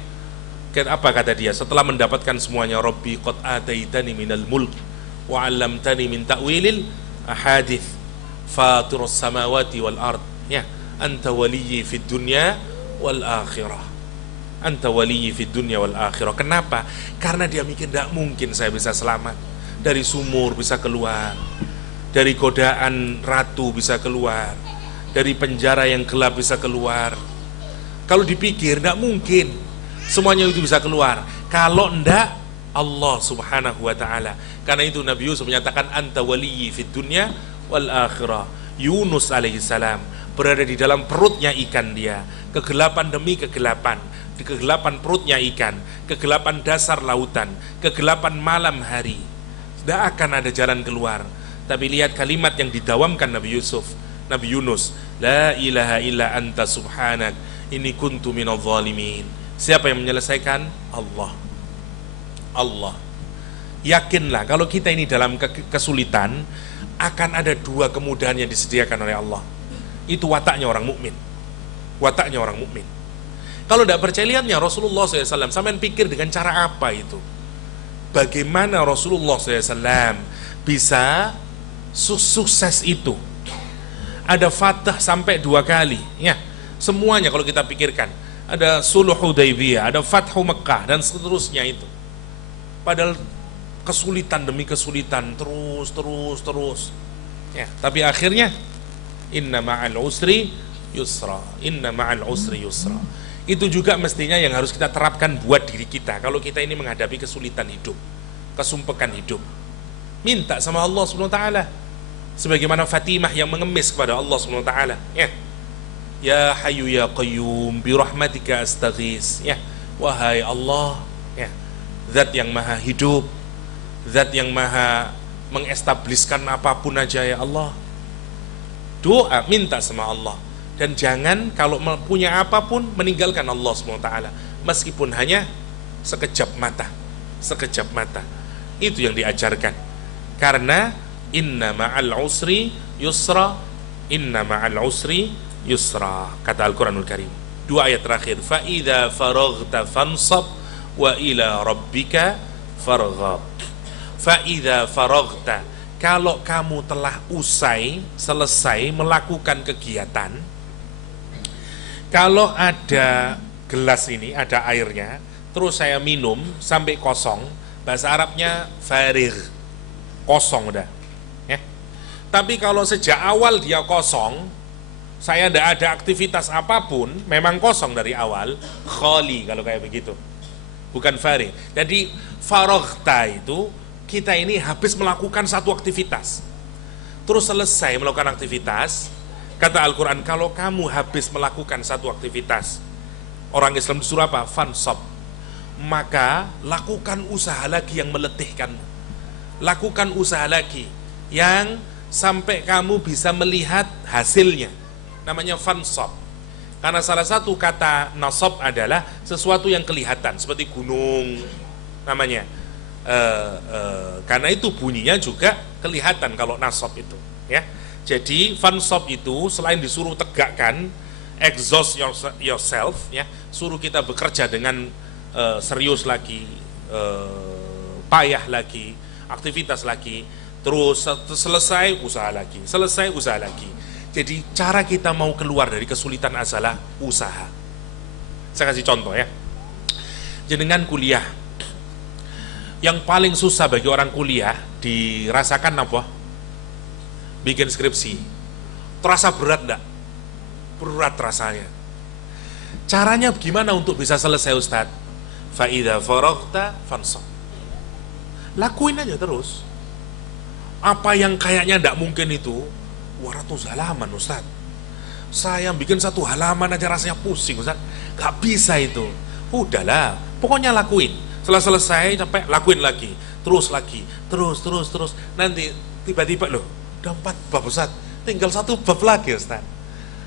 apa kata dia setelah mendapatkan semuanya? Rabbi qad ataitani minal mulk wa 'allamtani min ta'wilil ahadits fatirus samawati wal ard. Ya, anta waliyyi fid dunya wal akhirah. Anta waliyyi fid dunya wal akhirah. Kenapa? Karena dia mikir tidak mungkin saya bisa selamat. Dari sumur bisa keluar, dari godaan ratu bisa keluar, dari penjara yang gelap bisa keluar. Kalau dipikir tidak mungkin semuanya itu bisa keluar. Kalau tidak Allah Subhanahu wa ta'ala. Karena itu Nabi Yusuf menyatakan anta waliyyi fid dunya wal akhirah. Yunus alaihissalam berada di dalam perutnya ikan dia, kegelapan demi kegelapan, di kegelapan perutnya ikan, kegelapan dasar lautan, kegelapan malam hari. Tidak akan ada jalan keluar. Tapi lihat kalimat yang didawamkan Nabi Yunus, la ilaha illa anta subhanak inni kuntu minadh dhalimin. Siapa yang menyelesaikan? Allah. Yakinlah kalau kita ini dalam kesulitan, akan ada dua kemudahan yang disediakan oleh Allah. Itu wataknya orang mukmin. Kalau tidak percaya, lihatnya Rasulullah SAW. Sampai pikir dengan cara apa itu? Bagaimana Rasulullah SAW bisa sukses itu? Ada Fatah sampai 2 kali. Ya, semuanya kalau kita pikirkan. Ada Sulh Hudaybiyah, ada Fathu Mekah, dan seterusnya itu. Padahal kesulitan demi kesulitan, terus. Ya, tapi akhirnya inna ma'al usri yusra. Itu juga mestinya yang harus kita terapkan buat diri kita. Kalau kita ini menghadapi kesulitan hidup, kesumpekan hidup, minta sama Allah SWT. Sebagaimana Fatimah yang mengemis kepada Allah SWT. Ya Hayyu ya Qayyum bi rahmatika astaghis. Ya, wahai Allah, ya, Zat yang maha hidup, Zat yang maha mengestabliskan apapun aja, ya Allah. Doa, minta sama Allah. Dan jangan kalau punya apapun meninggalkan Allah SWT, meskipun hanya sekejap mata. Itu yang diajarkan. Karena inna ma'al usri yusra, kata Al-Quranul Karim. 2 ayat terakhir, fa idza faraghta fansab wa ila rabbika farghab. Fa idza faraghta, kalau kamu telah selesai melakukan kegiatan. Kalau ada gelas ini, ada airnya, terus saya minum sampai kosong, bahasa Arabnya farigh, kosong udah. Ya. Tapi kalau sejak awal dia kosong, saya tidak ada aktivitas apapun, memang kosong dari awal, khali kalau kayak begitu, bukan farigh. Jadi faraghta itu kita ini habis melakukan satu aktivitas, terus selesai melakukan aktivitas. Kata Al-Quran, kalau kamu habis melakukan satu aktivitas, orang Islam disuruh apa? Fansab. Maka lakukan usaha lagi yang meletihkan. Lakukan usaha lagi yang sampai kamu bisa melihat hasilnya. Namanya fansab. Karena salah satu kata nasab adalah sesuatu yang kelihatan, seperti gunung namanya. Karena itu bunyinya juga kelihatan kalau nasab itu, ya. Jadi fansab itu selain disuruh tegakkan, exhaust yourself, ya, suruh kita bekerja dengan serius lagi, payah lagi, aktivitas lagi, terus selesai usaha lagi. Jadi cara kita mau keluar dari kesulitan adalah usaha. Saya kasih contoh, ya. Jenengan kuliah, yang paling susah bagi orang kuliah dirasakan apa? bikin skripsi. Terasa berat enggak? Berat rasanya. Caranya gimana untuk bisa selesai Ustaz? Fa idza faraghta fansab. Lakuin aja terus. Apa yang kayaknya enggak mungkin itu 200 halaman Ustaz. Saya bikin 1 halaman aja rasanya pusing Ustaz. Gak bisa itu. Udahlah, pokoknya lakuin. Setelah selesai capek, lakuin lagi. Terus lagi, terus. Nanti tiba-tiba loh, udah 4 bab Ustaz. Tinggal 1 bab lagi Ustaz.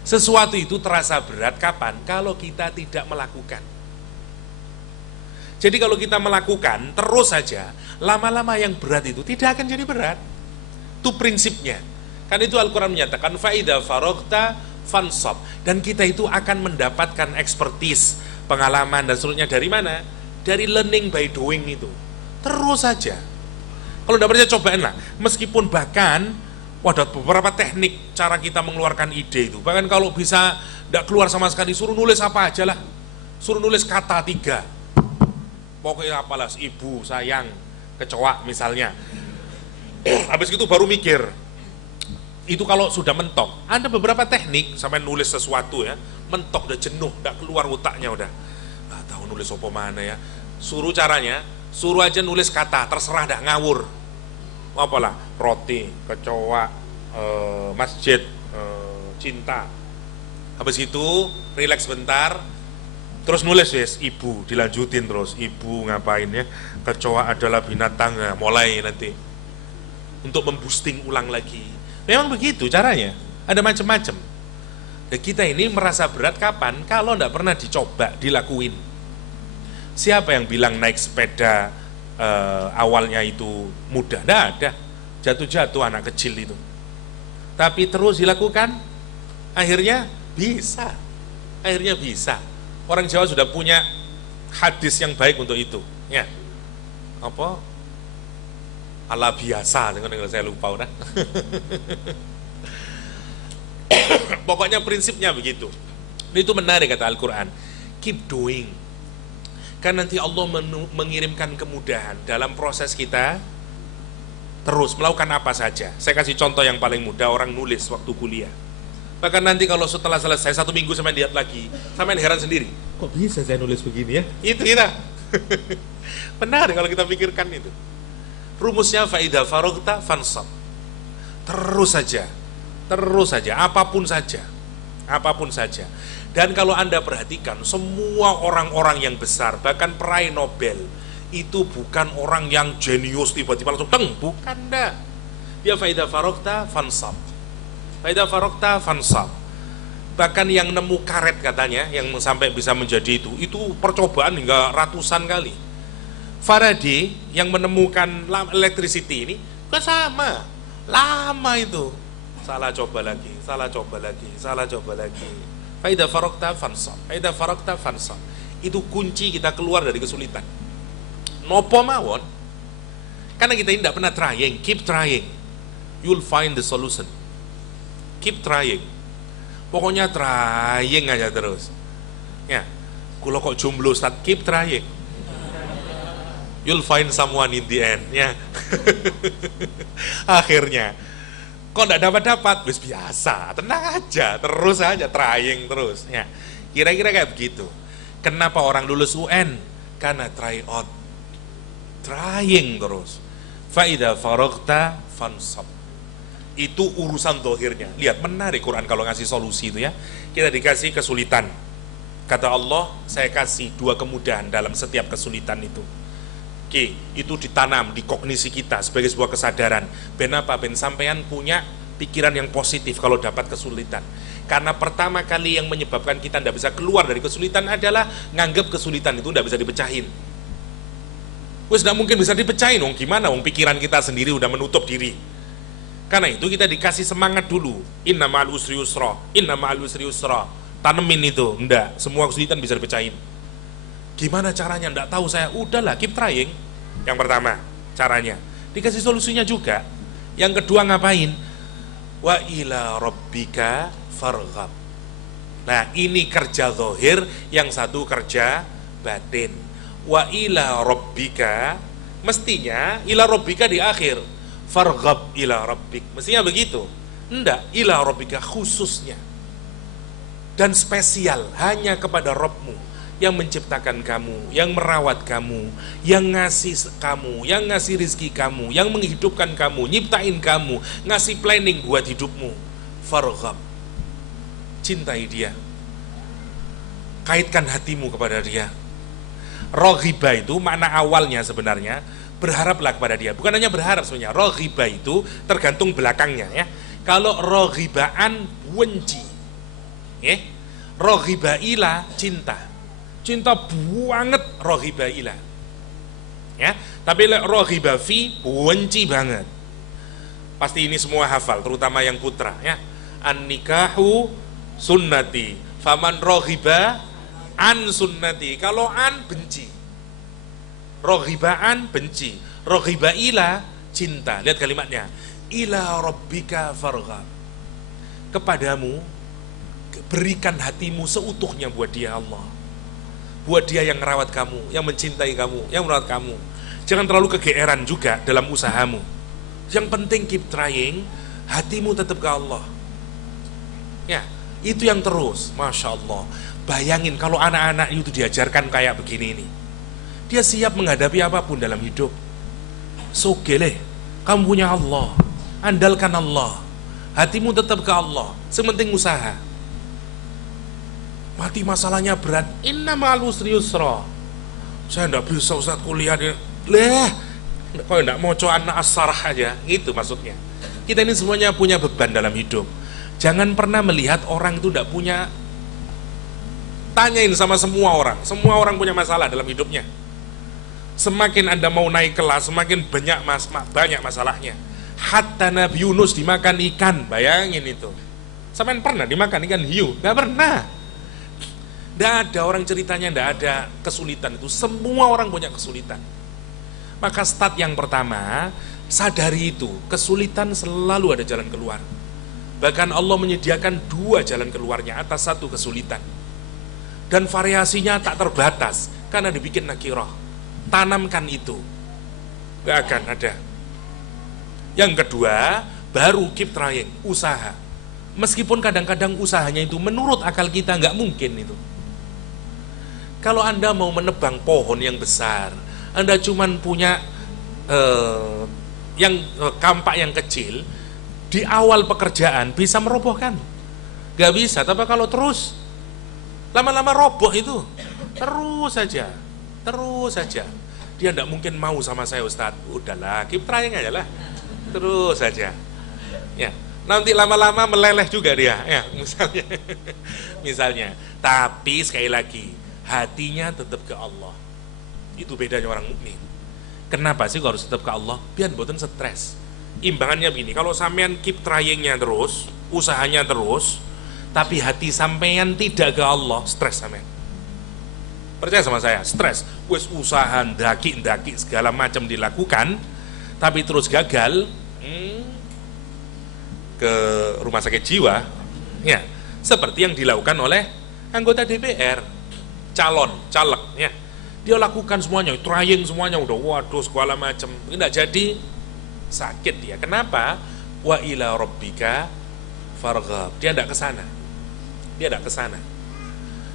Sesuatu itu terasa berat kapan? Kalau kita tidak melakukan. Jadi kalau kita melakukan terus saja, lama-lama yang berat itu tidak akan jadi berat. Itu prinsipnya. Kan itu Al-Quran menyatakan fa idza faraghta fansab. Dan kita itu akan mendapatkan expertise, pengalaman dan seterusnya dari mana? Dari learning by doing itu. Terus saja. Kalau tidak percaya cobain lah. Meskipun bahkan ada beberapa teknik cara kita mengeluarkan ide itu. Bahkan kalau bisa tidak keluar sama sekali, suruh nulis apa aja lah. Suruh nulis kata 3. Pokoknya apalah, ibu, sayang, kecoa misalnya. Habis itu baru mikir. Itu kalau sudah mentok. Ada beberapa teknik sampai nulis sesuatu ya, mentok udah jenuh, tidak keluar otaknya udah. Nggak tahu nulis apa mana ya. Suruh caranya, suruh aja nulis kata, terserah dah ngawur. Apalah, roti, kecoa, masjid, cinta. Habis itu relax bentar, terus nulis wes, ibu, dilanjutin terus, ibu ngapain ya, kecoa adalah binatang, nah, mulai nanti untuk memboosting ulang lagi. Memang begitu caranya, ada macam-macam. Dan kita ini merasa berat kapan? Kalau tidak pernah dicoba, dilakuin. Siapa yang bilang naik sepeda awalnya itu mudah? Tidak ada, jatuh-jatuh anak kecil itu. Tapi terus dilakukan, akhirnya bisa. Akhirnya bisa. Orang Jawa sudah punya hadis yang baik untuk itu. Ya, apa? Ala biasa, dengan saya lupa udah. Pokoknya prinsipnya begitu. Itu menarik kata Al-Quran. Keep doing. Kan nanti Allah mengirimkan kemudahan dalam proses kita terus melakukan apa saja. Saya kasih contoh yang paling mudah, orang nulis waktu kuliah. Bahkan nanti kalau setelah selesai 1 minggu sampai lihat lagi, sampai heran sendiri. Kok bisa saya nulis begini ya? Itu kita. Benar kalau kita pikirkan itu. Rumusnya fa idza faraghta fansab. Terus saja. Terus saja, apapun saja. Apapun saja. Dan kalau Anda perhatikan, semua orang-orang yang besar, bahkan peraih Nobel, itu bukan orang yang jenius tiba-tiba langsung teng, bukan dah. Dia fa idza faraghta fansab. Fa idza faraghta fansab. Bahkan yang nemu karet katanya, yang sampai bisa menjadi itu percobaan hingga ratusan kali. Faraday yang menemukan electricity ini kan sama, lama itu. Salah coba lagi, salah coba lagi, salah coba lagi. Fa idza faraghta fansab. Fa idza faraghta fansab. Itu kunci kita keluar dari kesulitan. Nopo mawon. Karena kita ini tidak pernah trying, keep trying. You'll find the solution. Keep trying. Pokoknya trying aja terus. Ya. Kalau kok jomblo Ustaz, keep trying. You'll find someone in the end, ya. Akhirnya kok tidak dapat, wis biasa, tenang aja, terus aja, trying terus, ya. Kira-kira kayak begitu. Kenapa orang lulus UN? Karena try out, trying terus. Fa idza faraghta fansab. Itu urusan zahirnya. Lihat, menarik Quran kalau ngasih solusi itu ya. Kita dikasih kesulitan. Kata Allah, saya kasih 2 kemudahan dalam setiap kesulitan itu. Oke, itu ditanam di kognisi kita sebagai sebuah kesadaran. Ben apa? Ben sampean punya pikiran yang positif kalau dapat kesulitan. Karena pertama kali yang menyebabkan kita tidak bisa keluar dari kesulitan adalah nganggap kesulitan itu tidak bisa dipecahin. Wes tidak mungkin bisa dipecahin, wong gimana? Wong pikiran kita sendiri udah menutup diri. Karena itu kita dikasih semangat dulu. Inna ma'al usri yusra, inna ma'al usri yusra. Tanemin itu, enggak, semua kesulitan bisa dipecahin. Gimana caranya? Enggak tahu saya. Udahlah, keep trying. Yang pertama, caranya. Dikasih solusinya juga. Yang kedua ngapain? Wa ila rabbika farghab. Nah, ini kerja zahir, yang satu kerja batin. Wa ila rabbika, mestinya ila rabbika di akhir. Farghab ila rabbik. Mestinya begitu. Enggak, ila rabbika khususnya dan spesial hanya kepada Rabbmu yang menciptakan kamu, yang merawat kamu, yang ngasih kamu, yang ngasih rizki kamu, yang menghidupkan kamu, nyiptain kamu, ngasih planning buat hidupmu. Farghab, cintai dia, kaitkan hatimu kepada dia. Raghiba itu makna awalnya sebenarnya berharaplah kepada dia, bukan hanya berharap sebenarnya. Raghiba itu tergantung belakangnya ya. Kalau roghibaan benci, raghiba ila cinta banget raghiba ila, ya. Tapi raghiba fi benci banget. Pasti ini semua hafal, terutama yang putra ya. An nikahu sunnati, faman raghiba an sunnati. Kalau an benci, raghibaan benci, raghiba ila cinta. Lihat kalimatnya, ila rabbika farghab, kepadamu berikan hatimu seutuhnya buat dia Allah, buat dia yang merawat kamu, yang mencintai kamu, yang merawat kamu. Jangan terlalu kegeeran juga dalam usahamu. Yang penting keep trying, hatimu tetap ke Allah ya, itu yang terus. Masya Allah, bayangin kalau anak-anak itu diajarkan kayak begini ini, dia siap menghadapi apapun dalam hidup. Sogele, kamu punya Allah, andalkan Allah, hatimu tetap ke Allah, sementing usaha. Mati masalahnya berat, inna ma'al usri yusra. Saya enggak bisa Ustaz kuliah di kok enggak mau coba anak as-sarah aja, itu maksudnya. Kita ini semuanya punya beban dalam hidup. Jangan pernah melihat orang itu enggak punya. Tanyain sama semua orang punya masalah dalam hidupnya. Semakin Anda mau naik kelas, semakin banyak masalahnya. Hatta Nabi Yunus dimakan ikan, bayangin itu. Sampai pernah dimakan ikan hiu? Gak pernah. Tidak ada orang ceritanya, tidak ada kesulitan itu. Semua orang punya kesulitan. Maka start yang pertama, sadari itu, kesulitan selalu ada jalan keluar. Bahkan Allah menyediakan 2 jalan keluarnya atas 1 kesulitan. Dan variasinya tak terbatas, karena dibikin nakirah. Tanamkan itu, gak akan ada. Yang kedua, baru keep trying, usaha. Meskipun kadang-kadang usahanya itu menurut akal kita gak mungkin itu. Kalau Anda mau menebang pohon yang besar, Anda cuman punya kampak yang kecil, di awal pekerjaan bisa merobohkan. Gak bisa, tapi kalau terus, lama-lama roboh itu. Terus saja. Dia tidak mungkin mau sama saya Ustadz. Udahlah, keep trying aja lah. Terus saja. Ya, nanti lama-lama meleleh juga dia. Ya, misalnya. Tapi sekali lagi, hatinya tetap ke Allah. Itu bedanya orang mukmin. Kenapa sih harus tetap ke Allah? Biar buatan stres. Imbangannya begini, kalau sampean keep tryingnya terus, usahanya terus, tapi hati sampean tidak ke Allah, stres sampean. Percaya sama saya, stres. Wes usaha ndaki segala macam dilakukan, tapi terus gagal, ke rumah sakit jiwa, ya, seperti yang dilakukan oleh anggota DPR, caleg, ya. Dia lakukan semuanya, trying semuanya, udah waduh segala macam, tidak jadi, sakit dia. Kenapa? Wa ila rabbika farghab. Dia tidak ke sana.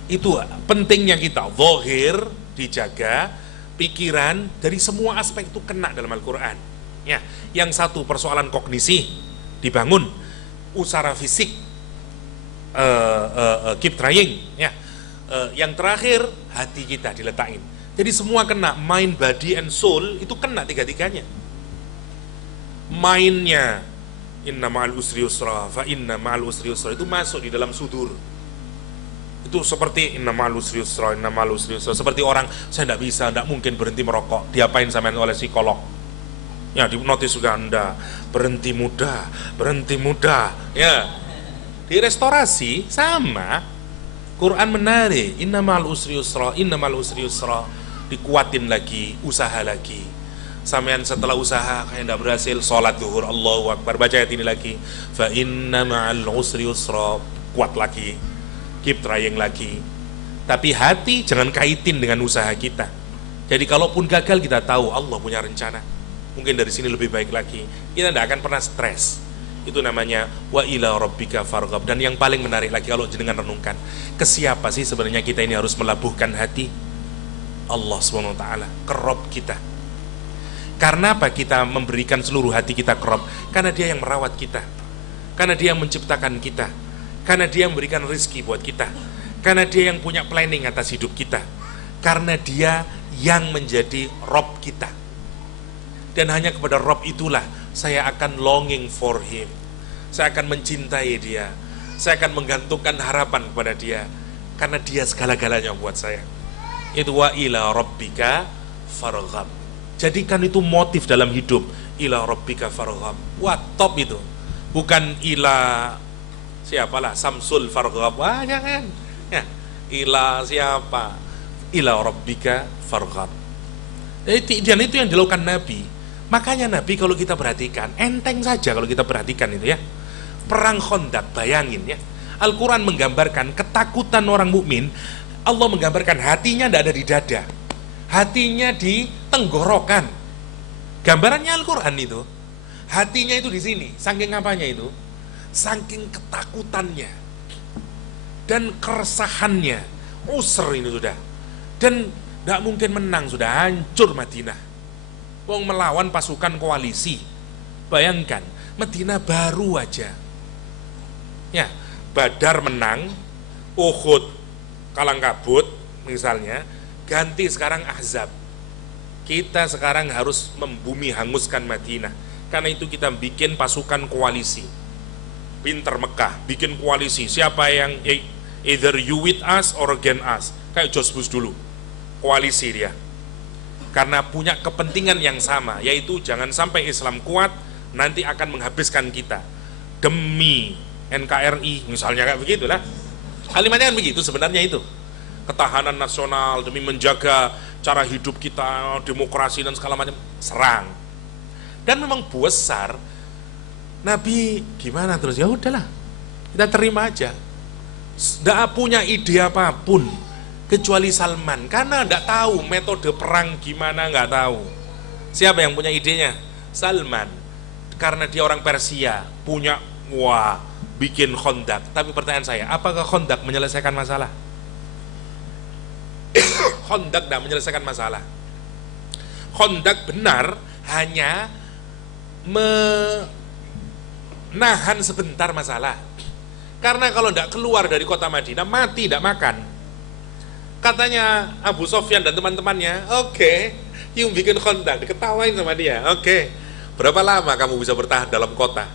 Itu pentingnya kita, zahir dijaga, pikiran dari semua aspek itu kena dalam Al-Quran. Ya, yang satu persoalan kognisi dibangun, usaha fisik, keep trying. Ya, yang terakhir hati kita diletakin. Jadi semua kena, mind, body, and soul itu kena tiga-tiganya. Mindnya, inna ma'al usri yusra, fa inna ma'al usri yusra, itu masuk di dalam sudur. Itu seperti inna ma'al usri yusra, seperti orang, saya tidak mungkin berhenti merokok, diapain sampean oleh psikolog, ya dihipnotis juga Anda, berhenti muda, ya di restorasi sama. Quran menarik, inna ma'al usri yusra, dikuatin lagi, usaha lagi. Sampean setelah usaha kayak tidak berhasil, sholat zuhur, Allahu Akbar, baca ayat ini lagi, fa inna ma'al usri yusra, kuat lagi, keep trying lagi. Tapi hati jangan kaitin dengan usaha kita. Jadi kalaupun gagal, kita tahu Allah punya rencana, mungkin dari sini lebih baik lagi. Kita tidak akan pernah stres. Itu namanya wa ila rabbika farghab. Dan yang paling menarik lagi kalau jenengan renungkan, ke siapa sih sebenarnya kita ini harus melabuhkan hati? Allah SWT, ke Rabb kita. Karena apa kita memberikan seluruh hati kita ke Rabb? Karena dia yang merawat kita, karena dia yang menciptakan kita, karena dia yang memberikan rezeki buat kita, karena dia yang punya planning atas hidup kita, karena dia yang menjadi Rabb kita. Dan hanya kepada Rabb itulah saya akan longing for him, saya akan mencintai dia, saya akan menggantungkan harapan kepada dia, karena dia segala-galanya buat saya. Itu wa ila rabbika farghab. Jadikan itu motif dalam hidup, ila rabbika farghab. Wah, top itu. Bukan ila siapalah Samsul farghab. Wah, jangan. Ya, ila siapa? Ila rabbika farghab. Dan itu yang dilakukan Nabi. Makanya Nabi kalau kita perhatikan, enteng saja kalau kita perhatikan itu ya. Perang Khandaq, bayangin ya. Al-Quran menggambarkan ketakutan orang mukmin. Allah menggambarkan hatinya tidak ada di dada, hatinya di tenggorokan. Gambarannya Al-Quran itu, hatinya itu di sini. Saking apanya itu? Saking ketakutannya dan keresahannya. Usr ini sudah. Dan tidak mungkin menang, sudah hancur Madinah. Wong melawan pasukan koalisi. Bayangkan, Madinah baru aja. Ya, Badar menang, Uhud kalang kabut misalnya, ganti sekarang Ahzab. Kita sekarang harus membumi hanguskan Madinah. Karena itu kita bikin pasukan koalisi. Pinter Mekah, bikin koalisi. Siapa yang either you with us or against us. Kayak George Bush dulu. Koalisi dia. Karena punya kepentingan yang sama, yaitu jangan sampai Islam kuat, nanti akan menghabiskan kita. Demi NKRI, misalnya kayak begitulah. Kalimatnya kan begitu sebenarnya itu. Ketahanan nasional demi menjaga cara hidup kita, demokrasi dan segala macam, serang. Dan memang besar. Nabi gimana terus? Ya udahlah, kita terima aja. Tidak punya ide apapun kecuali Salman, karena tidak tahu metode perang gimana, nggak tahu. Siapa yang punya idenya? Salman. Karena dia orang Persia, punya bikin Khandaq. Tapi pertanyaan saya, apakah Khandaq menyelesaikan masalah? Khandaq tidak menyelesaikan masalah. Khandaq benar hanya menahan sebentar masalah. Karena kalau tidak keluar dari kota Madinah, mati, tidak makan. Katanya Abu Sofyan dan teman-temannya, oke, you bikin Khandaq, diketawain sama dia. Oke, berapa lama kamu bisa bertahan dalam kota?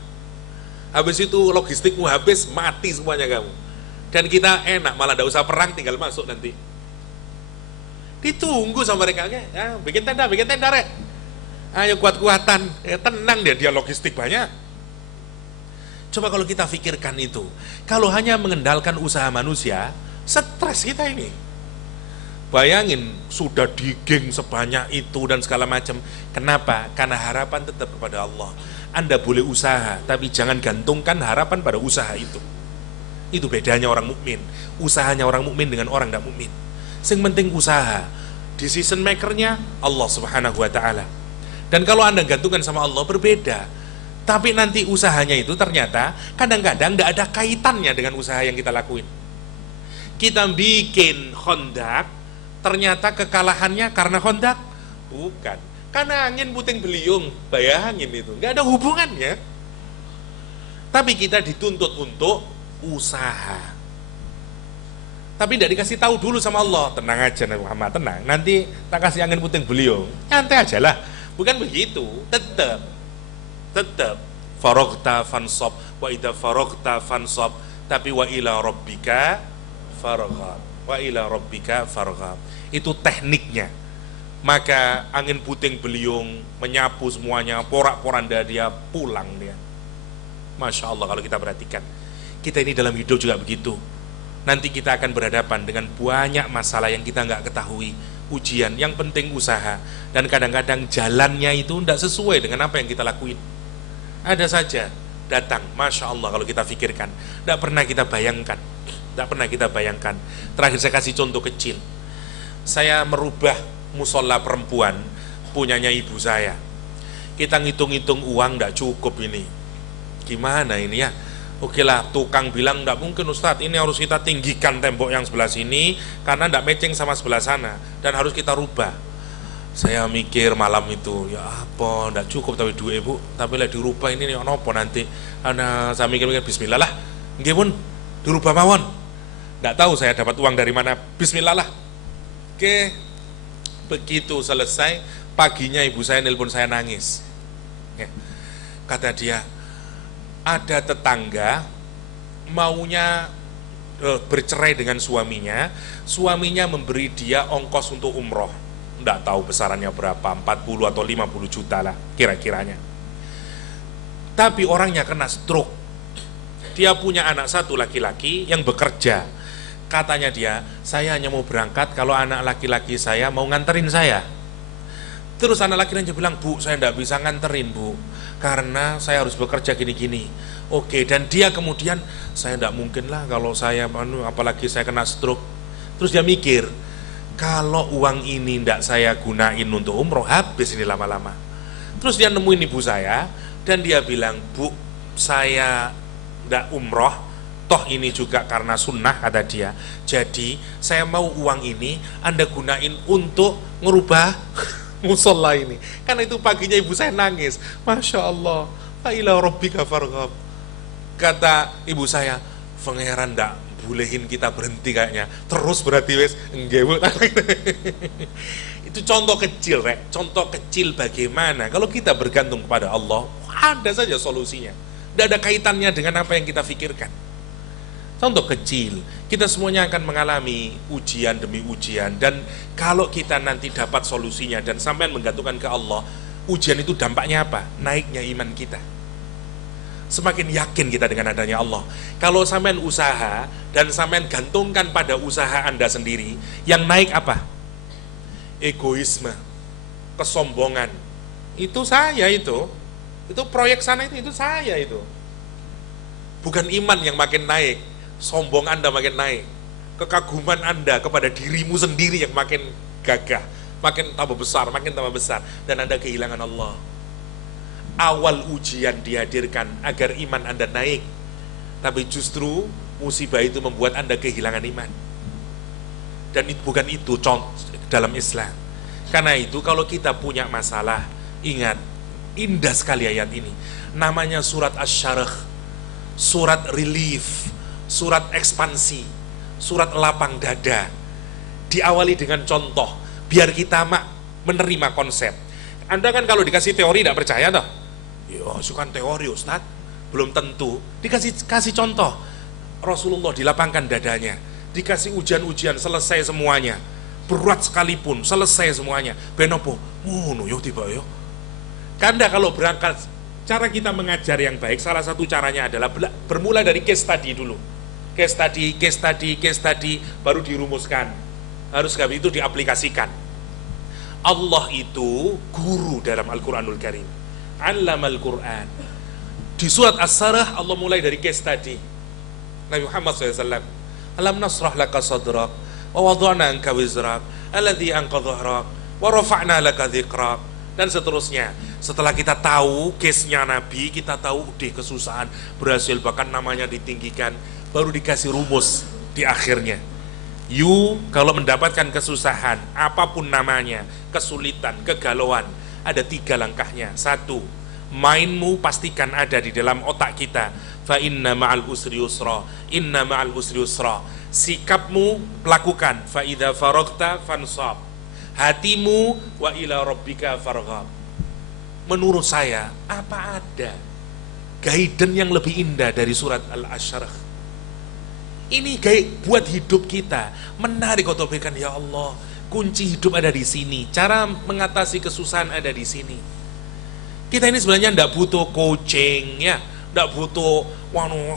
Habis itu logistikmu habis, mati semuanya kamu. Dan kita enak, malah tidak usah perang, tinggal masuk nanti. Ditunggu sama mereka, ya, bikin tenda rek. Ayo kuat-kuatan, ya, tenang dia logistik banyak. Coba kalau kita pikirkan itu, kalau hanya mengendalikan usaha manusia, stres kita ini. Bayangin, sudah digeng sebanyak itu dan segala macam. Kenapa? Karena harapan tetap kepada Allah. Anda boleh usaha, tapi jangan gantungkan harapan pada usaha itu. Itu bedanya orang mukmin. Usahanya orang mukmin dengan orang tidak mukmin. Yang penting usaha. Decision makernya Allah Subhanahu wa Ta'ala. Dan kalau Anda gantungkan sama Allah, berbeda. Tapi nanti usahanya itu ternyata kadang-kadang tidak ada kaitannya dengan usaha yang kita lakuin. Kita bikin Khandaq, ternyata kekalahannya karena Khandaq? Bukan. Karena angin puting beliung, bayangin itu, nggak ada hubungannya. Tapi kita dituntut untuk usaha. Tapi tidak dikasih tahu dulu sama Allah, tenang aja Nabi Muhammad, tenang. Nanti tak kasih angin puting beliung, nyantai aja lah. Bukan begitu, tetap. Farogta fansab, wa idza farogta fansab. Tapi wa ila rabbika farghab, wa ila rabbika farghab. Itu tekniknya. Maka angin puting beliung menyapu semuanya, porak-poranda dia, pulang dia. Masya Allah kalau kita perhatikan. Kita ini dalam hidup juga begitu. Nanti kita akan berhadapan dengan banyak masalah yang kita nggak ketahui, ujian, yang penting usaha. Dan kadang-kadang jalannya itu tidak sesuai dengan apa yang kita lakuin. Ada saja datang, Masya Allah kalau kita pikirkan, tidak pernah kita bayangkan. Terakhir saya kasih contoh kecil. Saya merubah musola perempuan punyanya ibu saya. Kita ngitung-ngitung uang tidak cukup ini. gimana ini ya? Oke lah, tukang bilang nggak mungkin Ustadz, ini harus kita tinggikan tembok yang sebelah sini karena nggak matching sama sebelah sana dan harus kita rubah. Saya mikir malam itu, ya apa, nggak cukup tapi duit bu, tapi lah dirubah ini nih, apa nanti? Karena saya mikir-mikir, Bismillah lah, nggih pun dirubah mawon. Nggak tahu saya dapat uang dari mana, Bismillah lah. Oke, begitu selesai, paginya ibu saya nelpon saya nangis. Ya. Kata dia, ada tetangga maunya bercerai dengan suaminya memberi dia ongkos untuk umroh, enggak tahu besarannya berapa, 40 atau 50 juta lah kira-kiranya. Tapi orangnya kena stroke. Dia punya anak satu laki-laki yang bekerja. Katanya dia, saya hanya mau berangkat kalau anak laki-laki saya mau nganterin saya. Terus anak laki-lakinya bilang, Bu, saya enggak bisa nganterin bu, karena saya harus bekerja gini-gini. Oke, dan dia kemudian, saya tidak mungkin lah kalau saya, apalagi saya kena stroke. Terus dia mikir, kalau uang ini tidak saya gunain untuk umroh, habis ini lama-lama. Terus dia nemuin ibu saya, dan dia bilang, Bu, saya tidak umroh, toh ini juga karena sunnah, kata dia. Jadi, saya mau uang ini Anda gunain untuk ngerubah musola ini. Karena itu paginya ibu saya nangis. Masya Allah, la ilaha rabbika farghab. Kata ibu saya, pangeran ndak bolehin kita berhenti kayaknya. Terus berarti wes enggak bu. Itu contoh kecil, Rek. Contoh kecil bagaimana kalau kita bergantung kepada Allah, ada saja solusinya. Tidak ada kaitannya dengan apa yang kita pikirkan. Contoh kecil, kita semuanya akan mengalami ujian demi ujian, dan kalau kita nanti dapat solusinya dan sampean menggantungkan ke Allah, ujian itu dampaknya apa? Naiknya iman kita. Semakin yakin kita dengan adanya Allah. Kalau sampean usaha dan sampean gantungkan pada usaha Anda sendiri, yang naik apa? Egoisme, kesombongan. Itu saya itu proyek sana itu saya itu. Bukan iman yang makin naik. Sombong Anda makin naik, kekaguman Anda kepada dirimu sendiri yang makin gagah, makin tambah besar, dan Anda kehilangan Allah. Awal ujian dihadirkan agar iman Anda naik, tapi justru musibah itu membuat Anda kehilangan iman. Dan bukan itu contoh dalam Islam. Karena itu kalau kita punya masalah, ingat, indah sekali ayat ini. Namanya surat Asy-Syarh, surat relief, surat ekspansi, surat lapang dada. Diawali dengan contoh, biar kita menerima konsep. Anda kan kalau dikasih teori tidak percaya toh? Ya, suka teori Ustaz. Belum tentu. Dikasih contoh. Rasulullah dilapangkan dadanya, dikasih ujian-ujian, selesai semuanya. Berat sekalipun, selesai semuanya. Benopo, ngono yo tiba yo. Kanda kalau berangkat, cara kita mengajar yang baik, salah satu caranya adalah bermula dari case study dulu. Case study, baru dirumuskan. Harus itu diaplikasikan. Allah itu guru dalam Al-Quranul Karim. Allamal Quran. Di surat As-Sarah Allah mulai dari case study. Nabi Muhammad SAW, Alam nasrah laka sadrak, wa wada'na anka wizrak, alladhi anka dhahrak, wa rafa'na laka dhikrak, dan seterusnya. Setelah kita tahu case-nya Nabi, kita tahu kesusahan, berhasil, bahkan namanya ditinggikan, baru dikasih rumus di akhirnya. You kalau mendapatkan kesusahan, apapun namanya, kesulitan, kegalauan, ada 3 langkahnya. 1, mindmu pastikan ada di dalam otak kita. Fa inna ma'al usri yusra, inna ma'al usri yusra. Sikapmu lakukan. Fa idza faragta fansab. Hatimu wa ila rabbika farghab. Menurut saya, apa ada guidance yang lebih indah dari surat Al-Asy-Syarh? Ini buat hidup kita menarik, otobekan, ya Allah, kunci hidup ada di sini, cara mengatasi kesusahan ada di sini. Kita ini sebenarnya tidak butuh coaching, ya, tidak butuh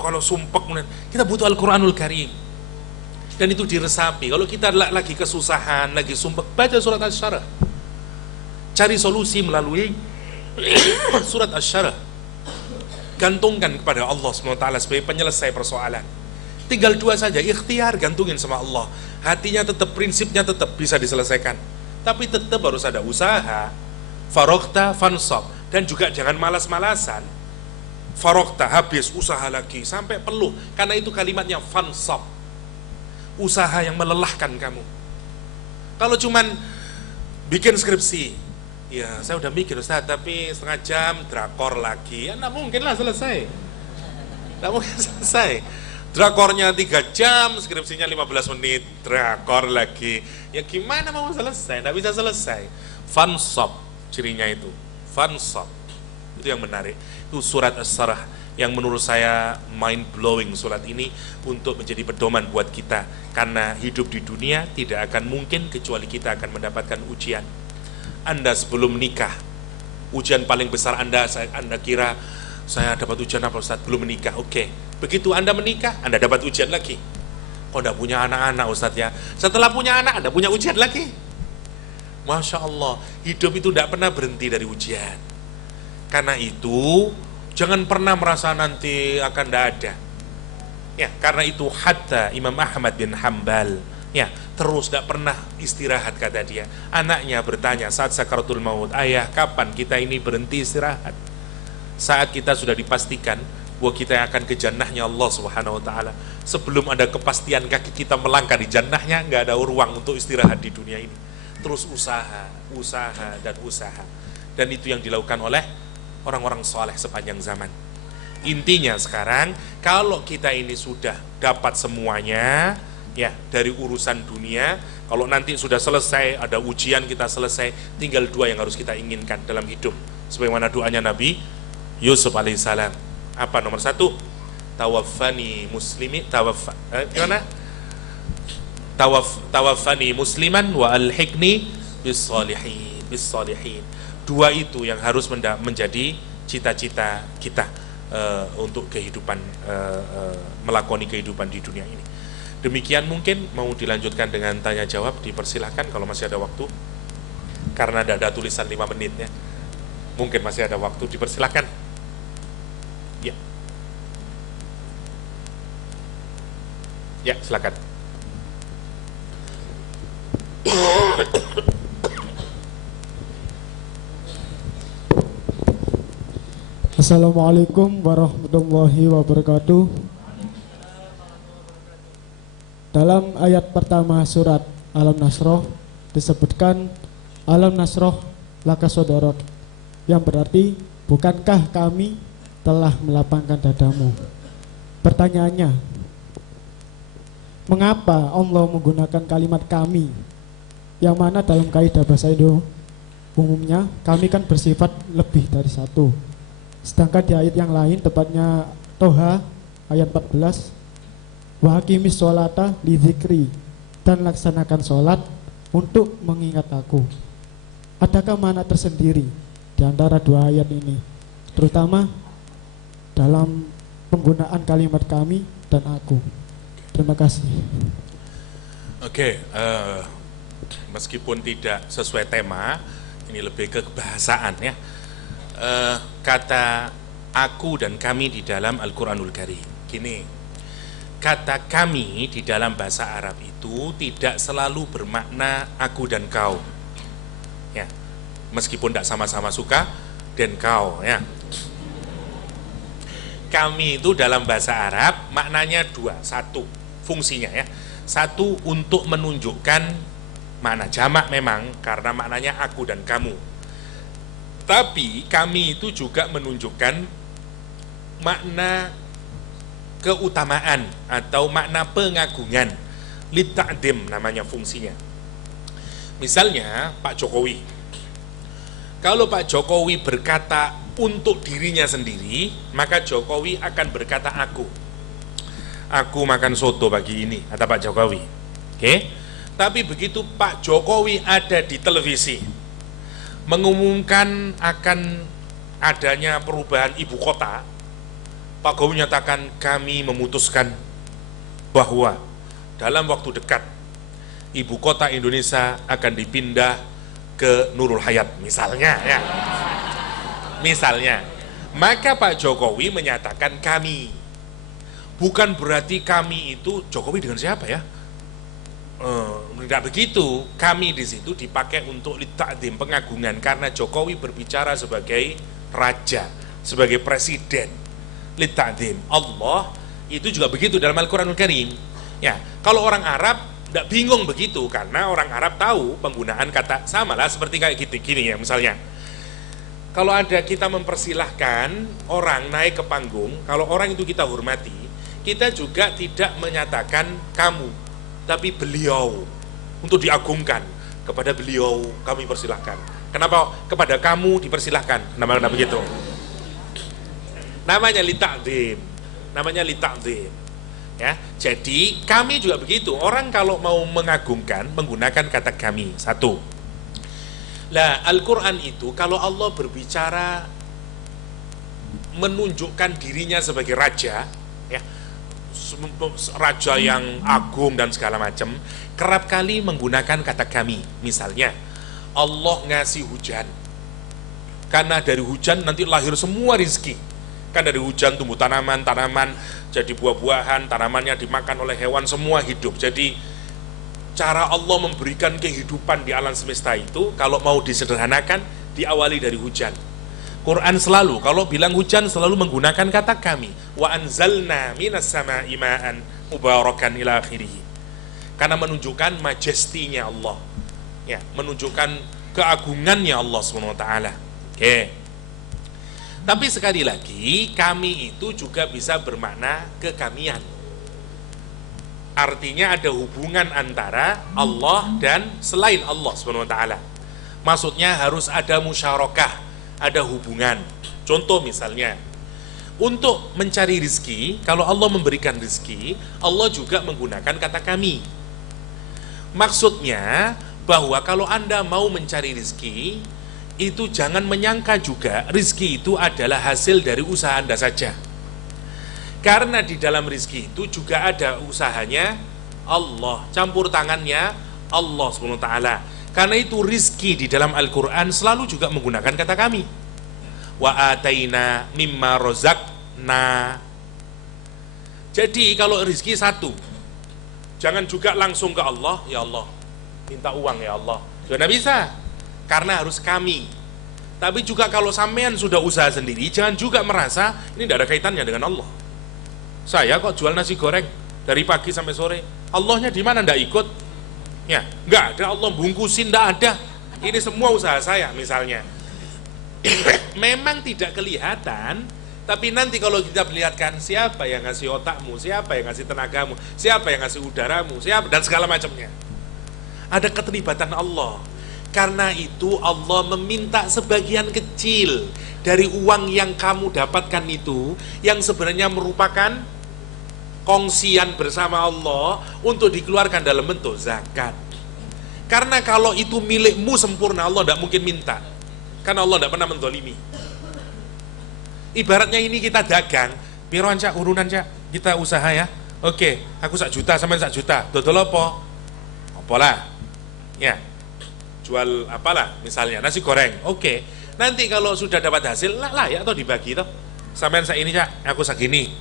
kalau sumpek, kita butuh Al-Quranul Karim. Dan itu diresapi. Kalau kita lagi kesusahan, lagi sumpek, baca surat Asy-Syarh. Cari solusi melalui surat Asy-Syarh. Gantungkan kepada Allah SWT sebagai penyelesai persoalan. Tinggal 2 saja, ikhtiar, gantungin sama Allah. Hatinya tetap, prinsipnya tetap bisa diselesaikan. Tapi tetap harus ada usaha. Farogta fansab. Dan juga jangan malas-malasan. farokta, habis, usaha lagi sampai peluh, karena itu kalimatnya fansab, usaha yang melelahkan kamu. Kalau cuman bikin skripsi, ya saya udah mikir Ustaz, tapi setengah jam drakor lagi, ya nggak mungkin lah selesai, nggak mungkin selesai. Drakornya 3 jam, skripsinya 15 menit, drakor lagi, ya gimana mau selesai? Nggak bisa selesai. Fansab cirinya itu, fansab itu yang menarik. Itu surat As-Sarah yang menurut saya mind blowing, surat ini untuk menjadi pedoman buat kita, karena hidup di dunia tidak akan mungkin kecuali kita akan mendapatkan ujian. Anda sebelum menikah, ujian paling besar Anda kira saya dapat ujian apa Ustaz? Belum menikah. Oke, begitu Anda menikah, Anda dapat ujian lagi. Kok Anda punya anak-anak Ustaz ya? Setelah punya anak, Anda punya ujian lagi. Masya Allah, hidup itu tidak pernah berhenti dari ujian. Karena itu jangan pernah merasa nanti akan tidak ada. Ya, karena itu hatta Imam Ahmad bin Hambal, ya, terus tidak pernah istirahat, kata dia. Anaknya bertanya saat sakaratul maut, ayah kapan kita ini berhenti istirahat? Saat kita sudah dipastikan bahwa kita akan ke jannahnya Allah Subhanahu wa taala. Sebelum ada kepastian kaki kita melangkah di jannahnya, nggak ada ruang untuk istirahat di dunia ini. Terus usaha, dan usaha. Dan itu yang dilakukan oleh orang-orang soleh sepanjang zaman. Intinya sekarang, kalau kita ini sudah dapat semuanya, ya, dari urusan dunia, kalau nanti sudah selesai, ada ujian kita selesai, tinggal 2 yang harus kita inginkan dalam hidup. Sebagaimana doanya Nabi Yusuf alaihissalam. Apa nomor 1? Tawaffani muslimi, tawaffani musliman wa alhiqni bis salihin. 2 itu yang harus menjadi cita-cita kita untuk kehidupan, melakoni kehidupan di dunia ini. Demikian, mungkin mau dilanjutkan dengan tanya jawab, dipersilahkan kalau masih ada waktu, karena ada tulisan 5 menit ya, mungkin masih ada waktu, dipersilahkan ya. Ya, silakan. Assalamualaikum warahmatullahi wabarakatuh. Dalam ayat pertama surat Alam Nasroh disebutkan Alam Nasroh laka sodarok, yang berarti bukankah kami telah melapangkan dadamu. Pertanyaannya, mengapa Allah menggunakan kalimat kami, yang mana dalam kaidah bahasa Indo umumnya kami kan bersifat lebih dari 1. Sedangkan di ayat yang lain, tepatnya Toha ayat 14, wa hakimis sholata li dzikri, dan laksanakan sholat untuk mengingat aku. Adakah makna tersendiri di antara 2 ayat ini, terutama dalam penggunaan kalimat kami dan aku? Terima kasih. Oke, meskipun tidak sesuai tema, ini lebih ke kebahasaan ya. Kata aku dan kami di dalam Al-Quranul Karim, gini, kata kami di dalam bahasa Arab itu tidak selalu bermakna aku dan kau ya, meskipun tidak sama-sama suka dan kau ya. Kami itu dalam bahasa Arab maknanya 2, 1 fungsinya ya, 1 untuk menunjukkan makna jamak memang, karena maknanya aku dan kamu. Tapi kami itu juga menunjukkan makna keutamaan atau makna pengagungan, lita'dim namanya fungsinya. Misalnya Pak Jokowi, kalau Pak Jokowi berkata untuk dirinya sendiri, maka Jokowi akan berkata aku makan soto pagi ini, kata Pak Jokowi. Oke? Tapi begitu Pak Jokowi ada di televisi mengumumkan akan adanya perubahan ibu kota, Pak Jokowi menyatakan kami memutuskan bahwa dalam waktu dekat ibu kota Indonesia akan dipindah ke Nurul Hayat misalnya ya. Misalnya, maka Pak Jokowi menyatakan kami. Bukan berarti kami itu Jokowi dengan siapa ya? Tidak begitu. Kami di situ dipakai untuk litakdim, pengagungan, karena Jokowi berbicara sebagai raja, sebagai presiden. Litta'dzim. Allah itu juga begitu dalam Al-Qur'anul Karim. Ya, kalau orang Arab tidak bingung begitu karena orang Arab tahu penggunaan kata samalah seperti kayak gitu gini ya misalnya. Kalau ada kita mempersilahkan orang naik ke panggung, kalau orang itu kita hormati, kita juga tidak menyatakan kamu, tapi beliau, untuk diagungkan. Kepada beliau kami persilahkan. Kenapa kepada kamu dipersilahkan? Nama begitu. Namanya litakdim. Namanya litakdim. Ya, jadi kami juga begitu. Orang kalau mau mengagungkan menggunakan kata kami. Satu. Lah Al-Quran itu kalau Allah berbicara menunjukkan dirinya sebagai raja, ya, raja yang agung dan segala macam, kerap kali menggunakan kata kami. Misalnya Allah ngasih hujan, karena dari hujan nanti lahir semua rizki. Kan dari hujan tumbuh tanaman jadi buah-buahan, tanamannya dimakan oleh hewan, semua hidup. Jadi cara Allah memberikan kehidupan di alam semesta itu kalau mau disederhanakan diawali dari hujan. Quran selalu kalau bilang hujan selalu menggunakan kata kami. Wa anzalna minas sama'i ma'an mubarakan ila akhirih. Karena menunjukkan majestinya Allah. Ya, menunjukkan keagungannya Allah SWT. Oke. Tapi sekali lagi kami itu juga bisa bermakna kekamian. Artinya ada hubungan antara Allah dan selain Allah SWT. Maksudnya harus ada musyarakah, ada hubungan. Contoh misalnya, untuk mencari rizki, kalau Allah memberikan rizki, Allah juga menggunakan kata kami. Maksudnya bahwa kalau Anda mau mencari rizki, itu jangan menyangka juga rizki itu adalah hasil dari usaha Anda saja. Karena di dalam rizki itu juga ada usahanya Allah, campur tangannya Allah SWT. Karena itu rizki di dalam Al-Quran selalu juga menggunakan kata kami. Wa ataina mimma rozakna. Jadi kalau rizki satu, jangan juga langsung ke Allah, ya Allah minta uang ya Allah, jangan bisa, karena harus kami. Tapi juga kalau sampean sudah usaha sendiri, jangan juga merasa ini tidak ada kaitannya dengan Allah. Saya kok jual nasi goreng dari pagi sampai sore, Allahnya di mana? Ndak ikut? Ya, nggak ada Allah bungkusin, ndak ada. Ini semua usaha saya misalnya. Memang tidak kelihatan, tapi nanti kalau kita perlihatkan siapa yang ngasih otakmu, siapa yang ngasih tenagamu, siapa yang ngasih udaramu, siapa dan segala macamnya. Ada keterlibatan Allah. Karena itu Allah meminta sebagian kecil dari uang yang kamu dapatkan itu, yang sebenarnya merupakan kongsian bersama Allah untuk dikeluarkan dalam bentuk zakat. Karena kalau itu milikmu sempurna, Allah tidak mungkin minta. Karena Allah tidak pernah mendolimi. Ibaratnya ini kita dagang, piroan cak, urunan cak, kita usaha ya. Oke, aku 1 juta sampai 1 juta. Dodol apa? Apalah. Ya. Jual apalah misalnya nasi goreng. Oke. Nanti kalau sudah dapat hasil layak atau dibagi toh. Sampean saya ini cak, aku segini.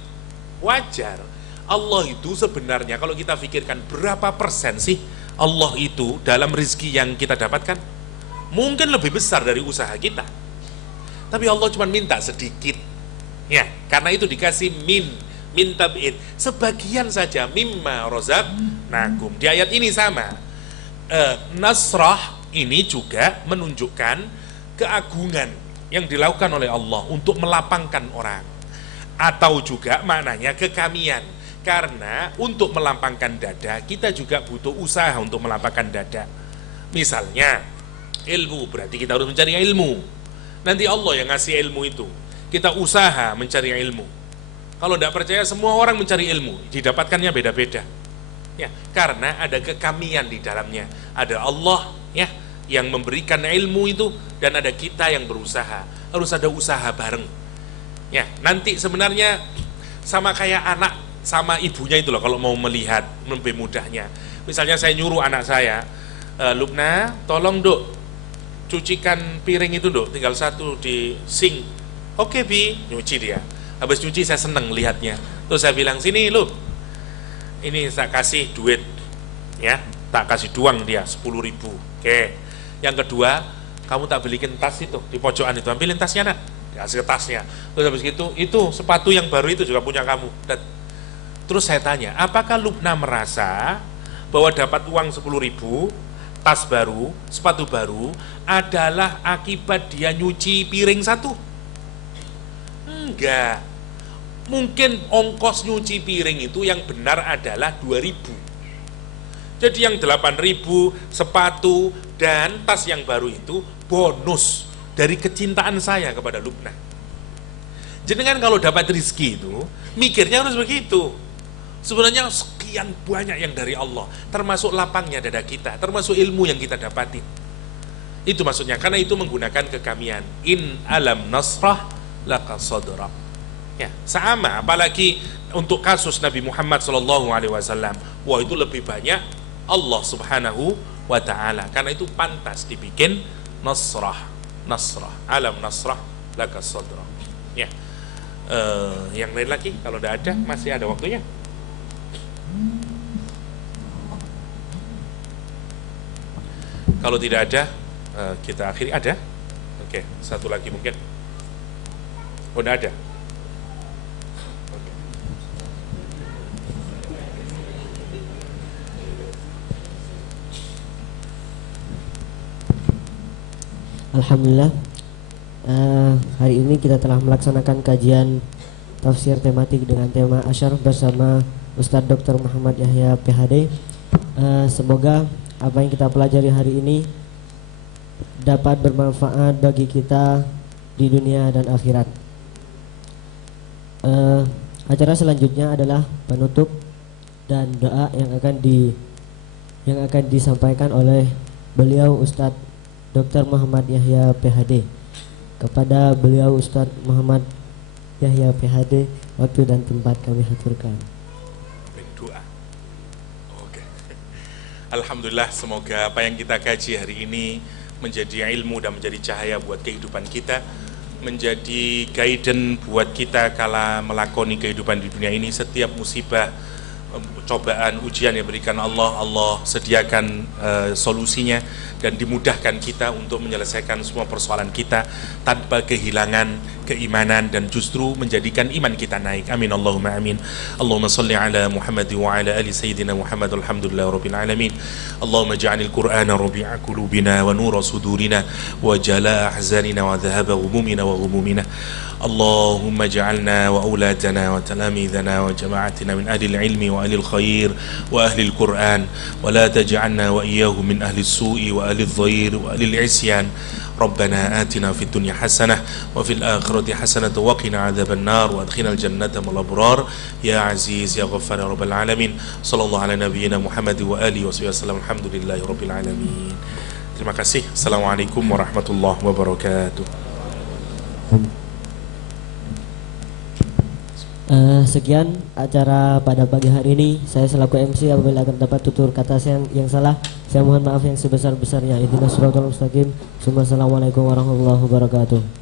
Wajar. Allah itu sebenarnya kalau kita pikirkan berapa persen sih Allah itu dalam rezeki yang kita dapatkan? Mungkin lebih besar dari usaha kita. Tapi Allah cuma minta sedikit. Ya, karena itu dikasih min tab'id. Sebagian saja mimma rozaqnakum. Di ayat ini sama. Nasrah ini juga menunjukkan keagungan yang dilakukan oleh Allah untuk melapangkan orang. Atau juga maknanya kekamian. Karena untuk melapangkan dada, kita juga butuh usaha untuk melapangkan dada. Misalnya, ilmu, berarti kita harus mencari ilmu. Nanti Allah yang ngasih ilmu itu. Kita usaha mencari ilmu. Kalau tidak percaya, semua orang mencari ilmu, didapatkannya beda-beda. Ya, karena ada kekamian di dalamnya. Ada Allah ya yang memberikan ilmu itu, dan ada kita yang berusaha. Harus ada usaha bareng. Ya, nanti sebenarnya sama kayak anak sama ibunya itu loh, kalau mau melihat lebih mudahnya. Misalnya saya nyuruh anak saya, Lukna, tolong dok, cucikan piring itu dok, tinggal 1 di sink. Oke Bi, nyuci dia. Habis nyuci saya seneng lihatnya. Terus saya bilang, sini Luk, ini saya kasih duit, ya, tak kasih doang dia 10.000. Oke. Yang kedua, kamu tak belikin tas itu di pojokan itu, ambilin tasnya nak. dikasih tasnya. Terus habis itu sepatu yang baru itu juga punya kamu. Dan terus saya tanya, apakah Lubna merasa bahwa dapat uang 10.000, tas baru, sepatu baru adalah akibat dia nyuci piring satu? Enggak. Mungkin ongkos nyuci piring itu yang benar adalah 2.000. Jadi yang 8.000 sepatu dan tas yang baru itu bonus dari kecintaan saya kepada Lubna. Jenengan kalau dapat rezeki itu mikirnya harus begitu. Sebenarnya sekian banyak yang dari Allah, termasuk lapangnya dada kita, termasuk ilmu yang kita dapatin. Itu maksudnya, karena itu menggunakan kekamian. In alam nasrah laka sadra. Ya, sama apalagi untuk kasus Nabi Muhammad SAW. Wah, itu lebih banyak Allah Subhanahu wa ta'ala, karena itu pantas dibikin nasrah, alam nasrah laka sadra. Ya. Yang lain lagi kalau tidak ada, masih ada waktunya. Kalau tidak ada, kita akhiri. Ada? Oke, satu lagi mungkin. Oh, tidak ada. Alhamdulillah, hari ini kita telah melaksanakan kajian tafsir tematik dengan tema Asyar bersama Ustadz Dr. Muhammad Yahya PhD. Semoga apa yang kita pelajari hari ini dapat bermanfaat bagi kita di dunia dan akhirat. Acara selanjutnya adalah penutup dan doa yang akan disampaikan oleh beliau Ustadz Dr. Muhammad Yahya PhD. Kepada beliau Ustadz Muhammad Yahya PhD, waktu dan tempat kami haturkan. Doa. Oke. Alhamdulillah, semoga apa yang kita kaji hari ini menjadi ilmu dan menjadi cahaya buat kehidupan kita, menjadi guidance buat kita kala melakoni kehidupan di dunia ini. Setiap musibah, cobaan, ujian yang berikan Allah sediakan solusinya dan dimudahkan kita untuk menyelesaikan semua persoalan kita tanpa kehilangan keimanan dan justru menjadikan iman kita naik. Amin Allahumma amin. Allahumma salli ala Muhammad wa ala ali sayyidina Muhammad alhamdulillah rabbil alamin. Allahumma ja'alil Qur'ana rabi'a qulubina wa nura sudurina wa jalaa ahzanina wa dhahaba ghumumina wa ghumumina. اللهم اجعلنا وأولادنا وتلاميذنا وجماعتنا من أهل العلم وأهل الخير وأهل القرآن ولا تجعلنا وإياهم من أهل السوء وأهل الضير وأهل العصيان. ربنا آتنا في الدنيا حسنة وفي الآخرة حسنة وقنا عذاب النار وأدخلنا الجنة مع الأبرار يا عزيز يا غفار يا رب العالمين. صلى الله على نبينا محمد وآله وصحبه وسلم. الحمد لله رب العالمين. Terima kasih. Assalamualaikum warahmatullahi wabarakatuh. Sekian acara pada pagi hari ini. Saya selaku MC, apabila akan dapat tutur kata yang salah, saya mohon maaf yang sebesar-besarnya. Ihdinas siratal mustaqim. Assalamualaikum warahmatullahi wabarakatuh.